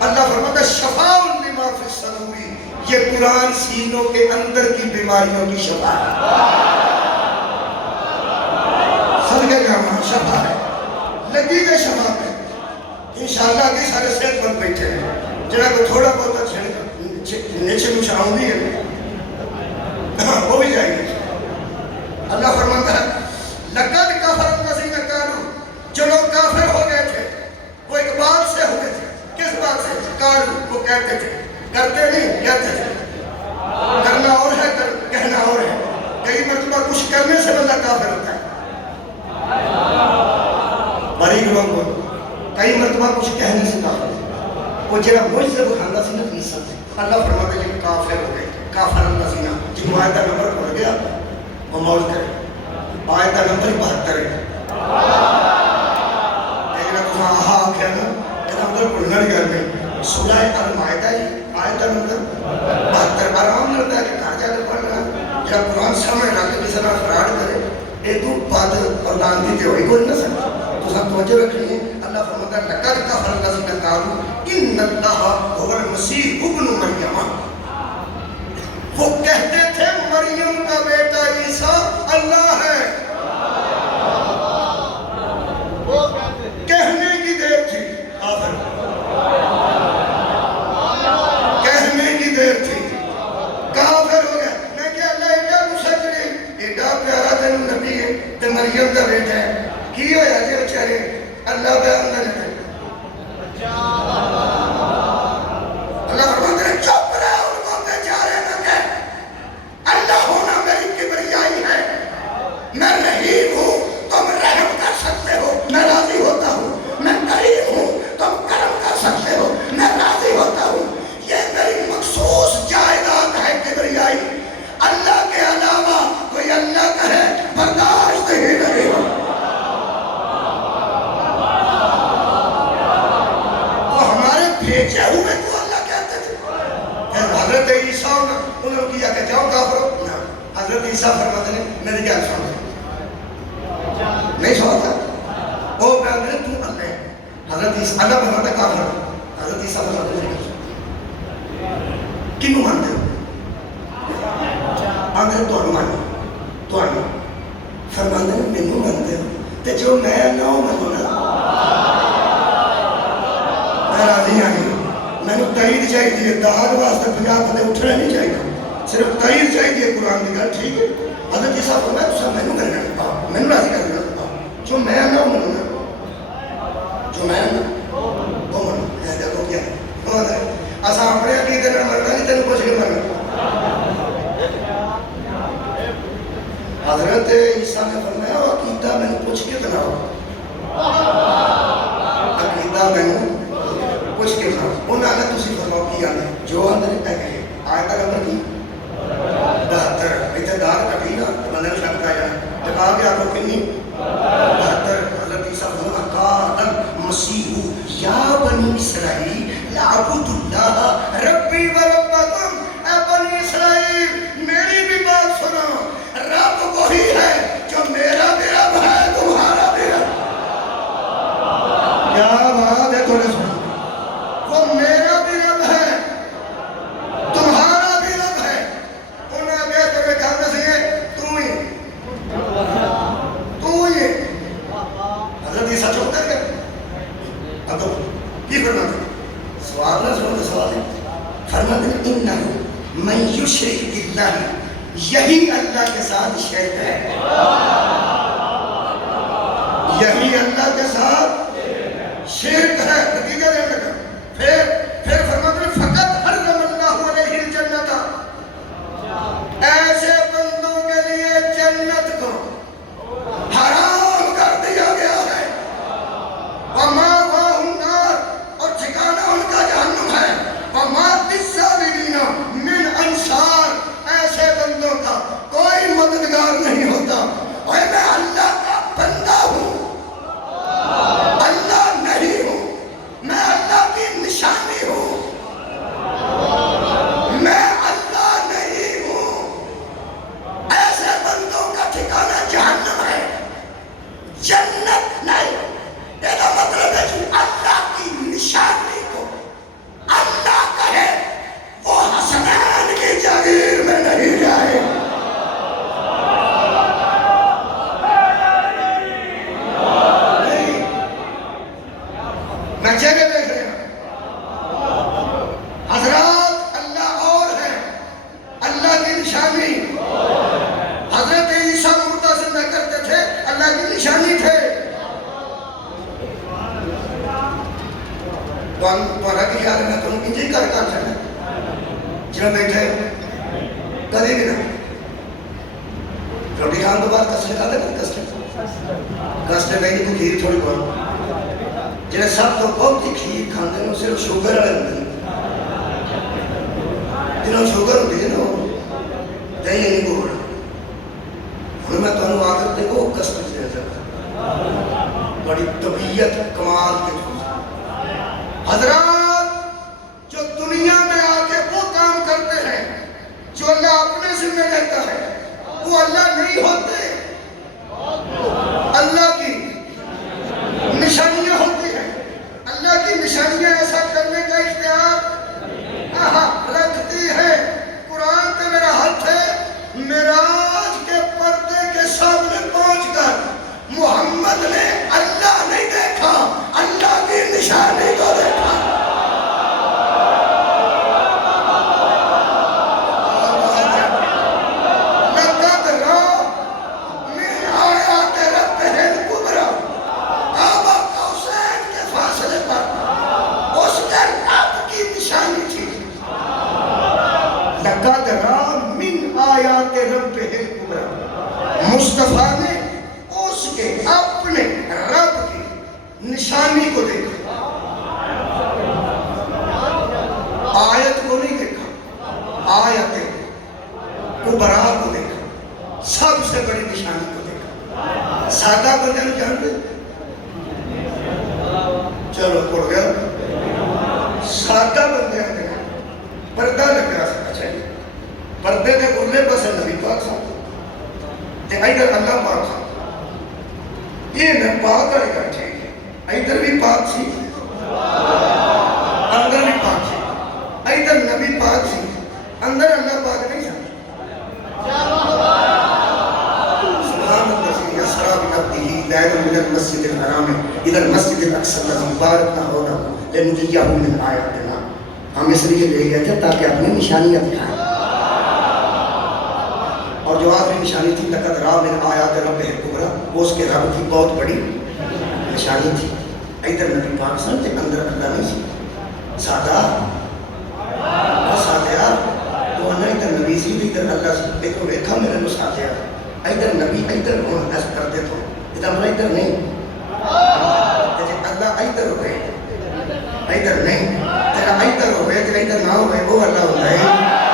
اللہ فرماتا شفاء لما فی الصدوری یہ قرآن سینوں کے اندر کی بیماریوں کی شفا ہے صدقہ جامعہ شفا ہے لگی گئے شفا ہے انشاءاللہ آگے سارے صحت مند بیٹھے ہیں جنہاں کو تھوڑا بہت نیچے مشاہدی ہے کرنے سے بندہ کافر ہوتا ہے. باریک لوگ کو کئی مرتبہ کچھ کہنے سے کافر ہے. وہ جرا مجھ سے بخاندہ سی نا فیصد اللہ فرماتا ہے کہ کافر ہو گئے. کافر اللہ سی نا جن آیت کا نمبر پڑھ گیا وہ موت کرے. آیت کا نمبر 72 ہے. لیکن اب آہا آکھیا نا کہ نمبر پڑھنا نہیں کرنے. سورہ المائدہ آیت کا نمبر 72 آرام لڑتا ہے کہ کہاں جا کر پڑھ رہا ہے. یا قرآن سامنے رکھ کے کسی طرح فراڈ کرے ایک دو بات اور لانتی تے ہوئی کوئی نہ سکتا. تو سب توجہ رکھنی ہے. اللہ فرماتا ہے لقد کفر الذین قالوا ان اللہ هو المسیح ابن مریم. وہ کہتے تھے مریم کا بیٹا عیسیٰ اللہ ہے. کہنے کی دیر تھی کافر. کہنے کی دیر تھی کافر ہو گیا. میں کیا اللہ ایڈا مسجنے ایڈا پیارا تین نبی ہے تے مریم کا بیٹا ہے کی ہویا جی بچارے اللہ بیان نہ لیتے. اللہ فرماتے ہیں چپ رہے ان کو بیچارے نہ کہ اللہ ہونا میری کبریائی ہے. میں رحیم ہوں تم رحم کر سکتے ہو میں راضی ہوتا ہوں. میں کریم ہوں تم کرم کر سکتے ہو میں راضی ہوتا ہوں. یہ میری مخصوص جائیداد ہے کبریائی. اللہ کے علاوہ کوئی اللہ کہے برداشت ہی نہیں ہو. وہ ہمارے بھیجے ہوئے کو اللہ کہتے تھے. حضرت عیسیٰ انہوں نے کیا کہ جاؤ کافرو. حضرت عیسیٰ فرماتے ہیں میری کیا سمجھ نہیں سمجھتا وہ کہتے ہیں تو اللہ ہے. حضرت عیسیٰ اللہ فرماتا ہے کافر. حضرت عیسیٰ فرماتے ہیں کنوں مانتے ہو آندھر تو مانو فرماتے ہیں مینوں مانتے ہو تے جو میں نہ ہوں میں راضی نہیں. میں نے تائید چاہیے داد واسطے 50 بندے اٹھنا نہیں چاہیے. صرف تائید چاہیے قرآن کی گل ٹھیک ہے. حضرت عیسیٰ فرمایا تو سب میں نے کرنا میں نے راضی کرنا جو میں نہ ہوں منو جو میں نہ وہ منو. دیکھو کیا ایسا اپنے عقیدے نہ مرنا نہیں تینوں کچھ نہیں مرنا. حضرت عیسیٰ نے فرمایا عقیدہ میں نے پوچھ کے بناؤ. عقیدہ میں نے پوچھ کے بناؤ. انہوں نے تسی فرماؤ کی آنے جو اندر ہے کہ آیت نمبر کی 72 ایتھے دار کٹی نا بندے نے شک آیا جب آ گیا آپ کو کنی 72. حضرت عیسیٰ فرمایا قال المسیح یا بنی اسرائیل اعبدوا اللہ ربی و ربکم. اے بنی اسرائیل میری بھی بات سنو. رب وہی ہے جو میرا بھی رب ہے تمہارا بھی رب. کیا بات ہے تھوڑے سن. وہ میرا بھی رب ہے تمہارا بھی رب ہے. انہیں کہا تمہیں کہنا چاہیے تو ہی حضرت عیسیٰ چپ کر گئے. اب تو کی فرماتے ہیں سوال نہ سنو سوال ہے. فرماتے ہیں انہو من یشرک باللہ یہی اللہ کے ساتھ شرک ہے. یہی اللہ کے ساتھ شرک ہے. نتیجہ دے لگا پھر فرماتے ہیں فقط حرم اللہ علیہ الجنت. ایسے بندوں کے لیے جنت کو حرام کر دیا گیا ہے. وَمَأْوَاهُمْ النَّارُ اور ٹھکانہ ان کا جہنم ہے. وَمَا لِلظَّالِمِينَ مِنْ أَنصَارٍ ایسے بندوں کا کوئی مددگار نہیں ہوتا. اور میں اللہ کا بندہ ہوں اللہ نہیں ہوں. میں اللہ کی نشانی ہوں. میں اللہ نہیں ہوں. ایسے بندوں کا ٹھکانہ جہنم ہے جنت نہیں. یہ مطلب ہے کہ اللہ کی نشانی کو اللہ کہے وہ حسنین کی جاگیر میں نہیں جائے. میں چہرے دیکھ رہے ہیں حضرات. اللہ اور ہے اللہ کی نشانی. حضرت عیسیٰ مردہ زندہ کرتے تھے اللہ کی نشانی تھے. تمہارا کی خیال ہے میں تم انجی کر چاہتا جب بیٹھے کدے بھی نہ روٹی کھان تو بعد کسٹرڈ کھاتے نہیں؟ کسٹرڈ نہیں تو کھیر تھوڑی بہت جنہیں سب تو بہت ہی کھیر کھاتے ہیں صرف شوگر والے ہوتے ہیں جنہوں شوگر ہوتی ہے نا وہ دہی نہیں بول ہوں میں تمہیں آدت دے وہ کسٹرڈ دے سکتا بڑی طبیعت کمال کے حضرات جو دنیا میں آ کے وہ کام کرتے ہیں جو اللہ اپنے ذمہ لیتا ہے وہ اللہ نہیں ہوتے اللہ کی نشانیاں ہوتی ہیں اللہ کی نشانیاں ایسا کرنے کا اختیار رکھتی ہے قرآن پہ میرا ہاتھ ہے معراج کے پردے کے سامنے پہنچ کر محمد نے اللہ نہیں دیکھا اللہ کی نشانی کو دیکھا مصطفیٰ نے اس کے اپنے رب کی نشانی کو دیکھا آیت کو نہیں دیکھا آیت کبرا کو دیکھا سب سے بڑی نشانی کو دیکھا سادہ بندے جانتے چلو پڑ گیا سادہ بندے دیکھا پردہ لگ رہا چاہیے پردے کے بولنے پسند نبی پاک صاحب ادھر اللہ پاک سی یہ نہ پاک آئی بیٹھے ادھر بھی پاک سی اندر بھی پاک سی ادھر نبی پاک سی اندر اللہ پاک نہیں سا سبحان اللہ اسرا بعبدہ لیلا من المسجد الحرام الى المسجد الاقصى الذي باركنا حوله لنريه من آیاتنا ہم اس لیے لے گئے تھے تاکہ اپنی نشانیاں دکھائیں اور جو آخری نشانی تھی لقد رأى من آیات ربہ الکبریٰ وہ اس کے رب کی بہت بڑی نشانی تھی ادھر نبی پاک صلی اللہ علیہ وسلم اندر اللہ نہیں سی سادہ اور سادہ تو انہیں ادھر نبی سی ادھر اللہ سی دیکھو دیکھا میرے کو سادہ ادھر نبی ادھر ہوں ایسا کرتے تو ادھر ہمارا ادھر نہیں جیسے اللہ ادھر ہوئے ادھر نہیں تیرا ادھر ہوئے تیرا ادھر نہ ہوئے وہ اللہ ہوتا ہے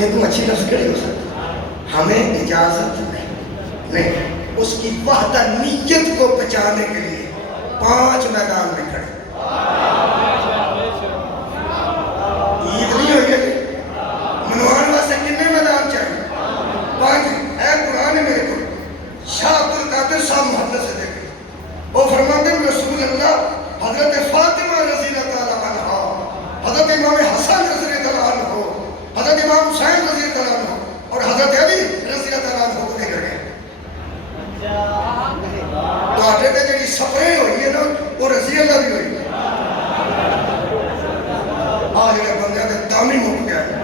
یہ تو اچھی لفظ کڑی ہو سکتی؟ ہمیں اجازت نہیں، اس کی وحدانیت کو بچانے کے لیے 5 میدان میں کھڑے۔ عید نہیں ہوئی ہے منوان واسطے کتنے میدان چاہیے؟ 5۔ اے قرآن ہے میرے کو شاہ عبدالقادر صاحب محدث سے دیکھیں، وہ فرماتے ہیں رسول اللہ حضرت فاطمہ رضی اللہ تعالیٰ عنہ، حضرت امام حسن رضی اللہ عنہ، حضرت امام حسین رضی اللہ عنہ اور حضرت علی رضی اللہ عنہ کو دیکھ رہے ہیں۔ تو آٹھے تے جڑی سفریں ہوئی ہے نا وہ رضی اللہ بھی ہوئی ہے۔ آج جڑے بندے دے دامی مک گیا ہے،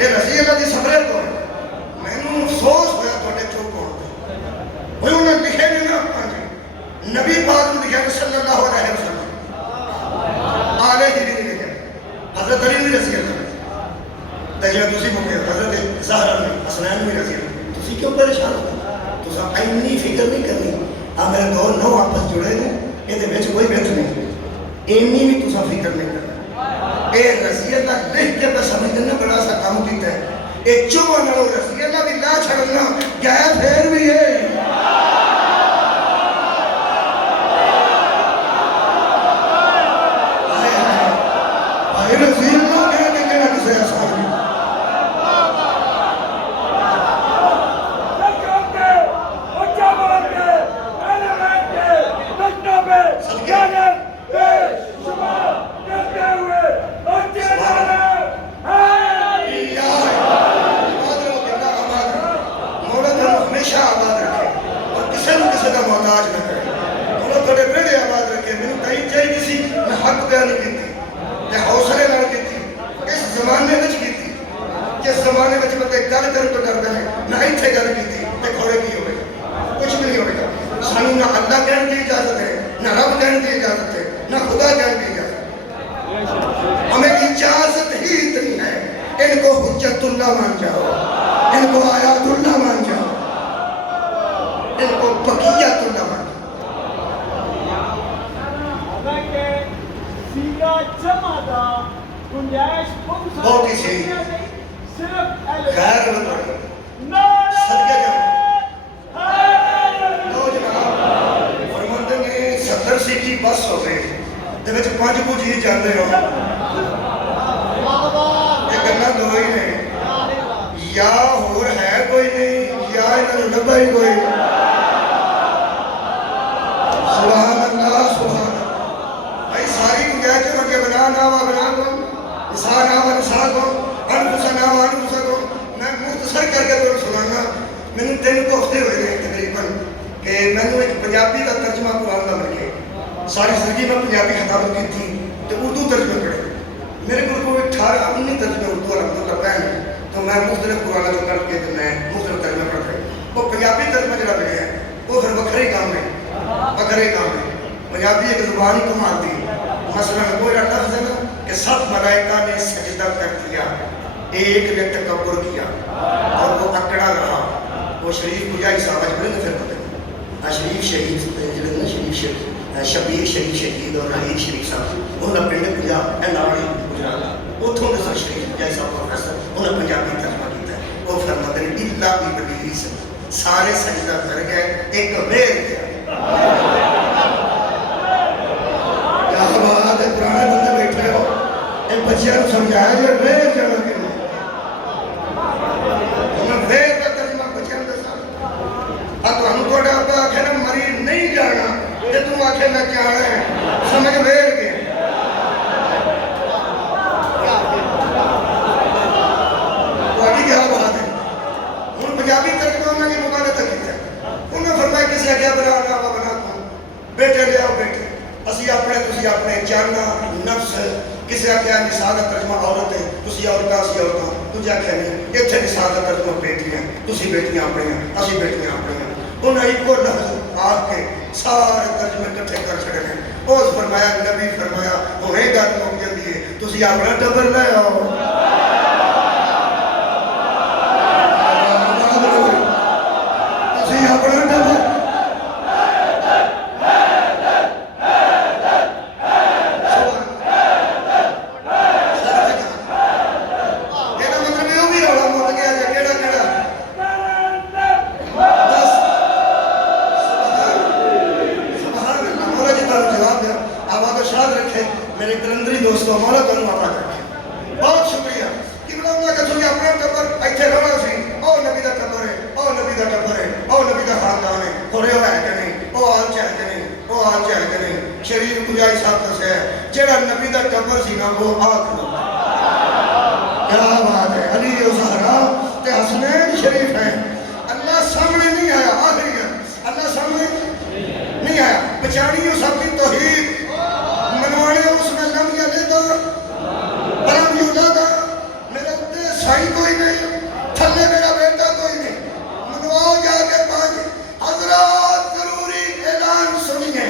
یہ رضی اللہ دی سفریں کو ہے۔ میں نے افسوس ہویا توڑے چوک ہوتے ہوئی انہوں نے لکھے نہیں نا نبی پاک نے لکھے صلی اللہ علیہ وسلم آلے ہی نہیں لکھے حضرت علی بھی رضی اللہ تجھے دوسری مکے حضرت زہرہ میں حسنین بھی رضی اللہ تسی کیوں پریشان ہوتا تو سا اینی فکر نہیں کرنی میرے دور نو آپس جڑے ہیں یہ دے بیچ کوئی بیت نہیں اینی بھی تو سا فکر نہیں کرنا اے رضی اللہ لکھ کے پہ سمجھ دینا بڑا سا کام کیتا ہے اے چوہ نڑو رضی اللہ بھی لا چھڑنا گیا پھر بھی ہے رضی اللہ کہہ کے کہنا کسے آسان بھی سارے سجدہ کر گئے ایک ویر کیا کیا بات ہے پرانے بندے بیٹھے ہو ایک بچیاں نے سمجھایا جو ویر جانا کے لئے انہوں ویر کا ترجمہ بچیاں نے دسا تو ہم کو ڈاپا آکھے نا مریض نہیں جانا کہ تم آکھے میں کیا ہے سمجھ ویر کے تو کیا بات ہے انہوں پنجابی ترجمہ میں کی مقالہ تکیت ہے انہوں نے فرمایا کسی کیا بنا کون بیٹے لے آؤ بیٹے اسی اپنے چانا نفس کسی کیا نسادہ ترجمہ عورت ہے تسی عورتہ اسی عورتہ تجھا کہنے اتھے نسادہ ترجمہ بیٹیاں تسی بیٹیاں اپنے ہیں اسی بیٹیاں اپنے ہیں انہوں نے ایک کو لفظ آگ کے سارے ترجمے کٹھے کر چھڑے ہیں اوز فرمایا نبی فرمایا انہیں گا موقع دیئے تسی اپنا ٹبر لے آؤ میرے کلندری دوستوں مولا تمہیں عطا کرے بہت شکریہ کہ بلاؤں کہ تھوڑی اپنا ٹبر ایتھے رہنا سی او نبی دا ٹبر ہے او نبی دا ٹبر ہے او نبی دا خاندان ہے تھوڑے ہو ہے کہ نہیں او آل چاہے کہ نہیں او آل چاہے کہ نہیں شریف گجائی صاحب دسے ہے جیڑا نبی دا ٹبر سی نا وہ آکھ لو کیا بات ہے علی زہرا تے حسنین شریف ہیں اللہ سامنے نہیں آیا آخری ہے اللہ سامنے نہیں آیا بچانی اس اپنی توحید منوانے اس میں لم یلدا ولم یولد میرے اتے سائی کوئی نہیں تھلے میرا بیٹا کوئی نہیں منواؤ جا کے پانچ حضرات ضروری اعلان سنیے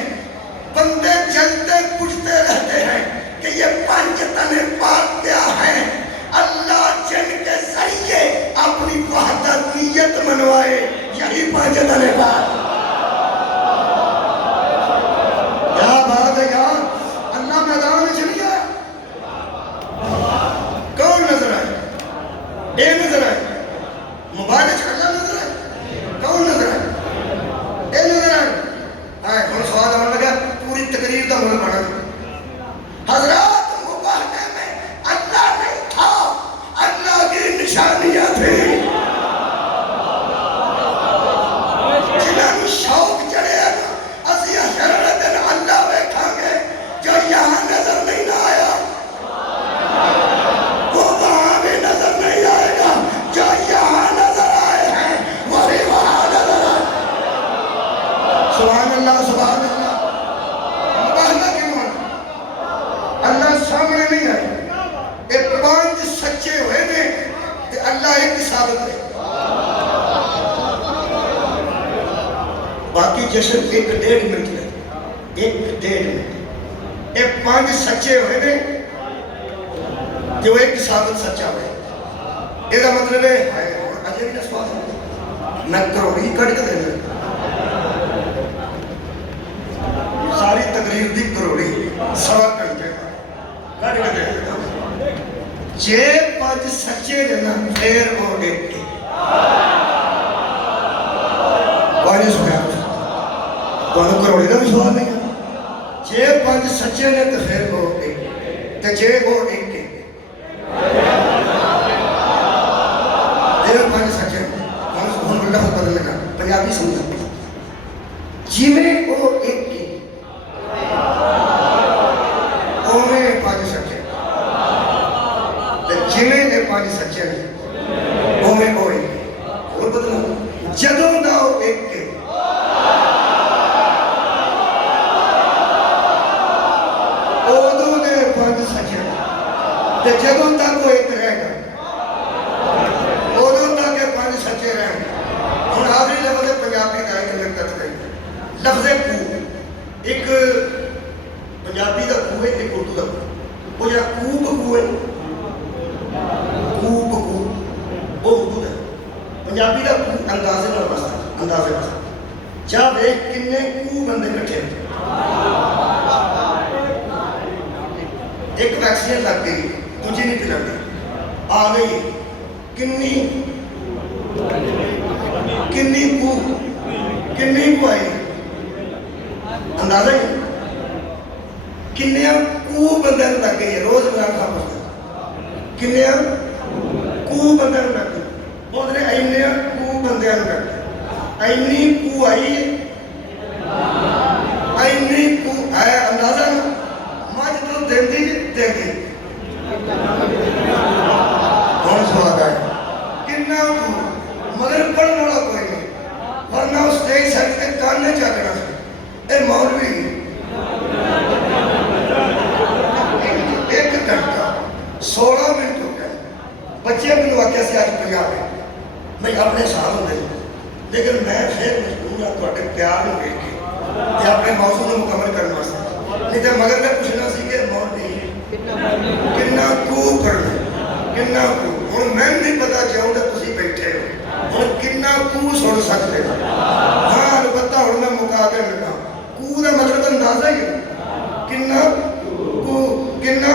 بندے چلتے پوچھتے رہتے ہیں کہ یہ پانچ تنے پاک کیا ہیں اللہ جن کے ذریعے اپنی وحدانیت منوائے یہی پانچ تنے پاک کیا بات ہے یار اللہ میدان میں چلی آیا کون نظر آئے اے نظر آئے موبائل اللہ نظر آئے کون نظر آئے اے نظر آئے آئے ہم سوال آنے لگا پوری تقریر دا مول بنا حضرات مباہنے میں اللہ نہیں تھا اللہ کی نشانیاں تھی جنہوں شوق چڑھے اسی حشر دن اللہ بیٹھا گے جو یہاں نظر نہیں نہ آیا وہ وہاں بھی نظر نہیں آئے گا جو یہاں نظر آئے ہیں وہی وہاں نظر آئے سبحان اللہ مباہنہ کیوں ہے اللہ سامنے نہیں آئے ایک پانچ سچے ہوئے نے کہ اللہ ایک ثابت ہے باقی جشن ایک ڈیڑھ منٹ ہے ایک ڈیڑھ منٹ ایک پانچ سچے ہوئے نے کہ وہ ایک ثابت سچا ہوئے یہ مطلب ہے اجے بھی نسوال میں کروڑی کٹ کے دینا ساری تقریر دی کروڑی سوا گھنٹے کٹ کے دینا جے پانچ سچے دینا پھر وہ ایک کے واجہ سنیا تو انہوں کروڑی دا بھی سوال نہیں ہے جے پانچ سچے نے تو پھر وہ ایک تے جے وہ ایک کے جے پانچ سچے ہم اللہ بدل لگا پنجابی سمجھا جی میں وہ ایک کے اوہ پانچ سچے جی میں نے پانچ سچے اوہ وہ ایک اور بدلا جدوں دا وہ ایک کے اوہ نے پانچ سچے تے جدوں تک وہ ایک رہ گا اوہ تک کے پانچ سچے رہ گا ہم آخری لفظ پنجابی کا ایک لگت گئی لفظ کو ایک پنجابی کا کو ہے ایک اردو کا وہ یا کوب کو ہے کوب کو وہ اردو ہے پنجابی کا کو اندازے میں بستا اندازے بستا چاہ ایک کنے کو بندے کٹھے ایک ویکسین لگ گئی تجھے نہیں پلان گئی آ گئی کنی کو آئی اندازہ ہی کنیا کو بندے لگ گئی ہے روز ملان کھا پڑتا کنیا کو بندے لگ گئی بہت نے اینیا کو بندے لگ گئی اینی کو آئی اینی کو آیا اندازہ ماں تو دین دی کون سواد ہے کنہ کو مگر پڑھ موڑا کوئی نہیں ورنہ اس دیکھ سکتے کاننے چاہتنا اے مولوی ایک گھنٹہ 16 منٹ ہو گئے بچے اپنے واقعہ سے آج پنجاب ہے میں اپنے ساتھ ہوں دے لیکن میں پھر مجبور ہوں تو اٹھے پیار میں بیٹھ کے کہ اپنے موضوع میں مکمل کرنا سکتا نہیں تو مگر میں پوچھنا سی کہ مولوی کنہ کو پڑھنا کنہ کو اور میں نہیں پتا چاہوں گا تسی بیٹھے ہو اور کنہ کو سن سکتے ہاں البتہ اور میں مقابل لگا کو دا مطلب اندازہ ہی ہے کنہ کو کنہ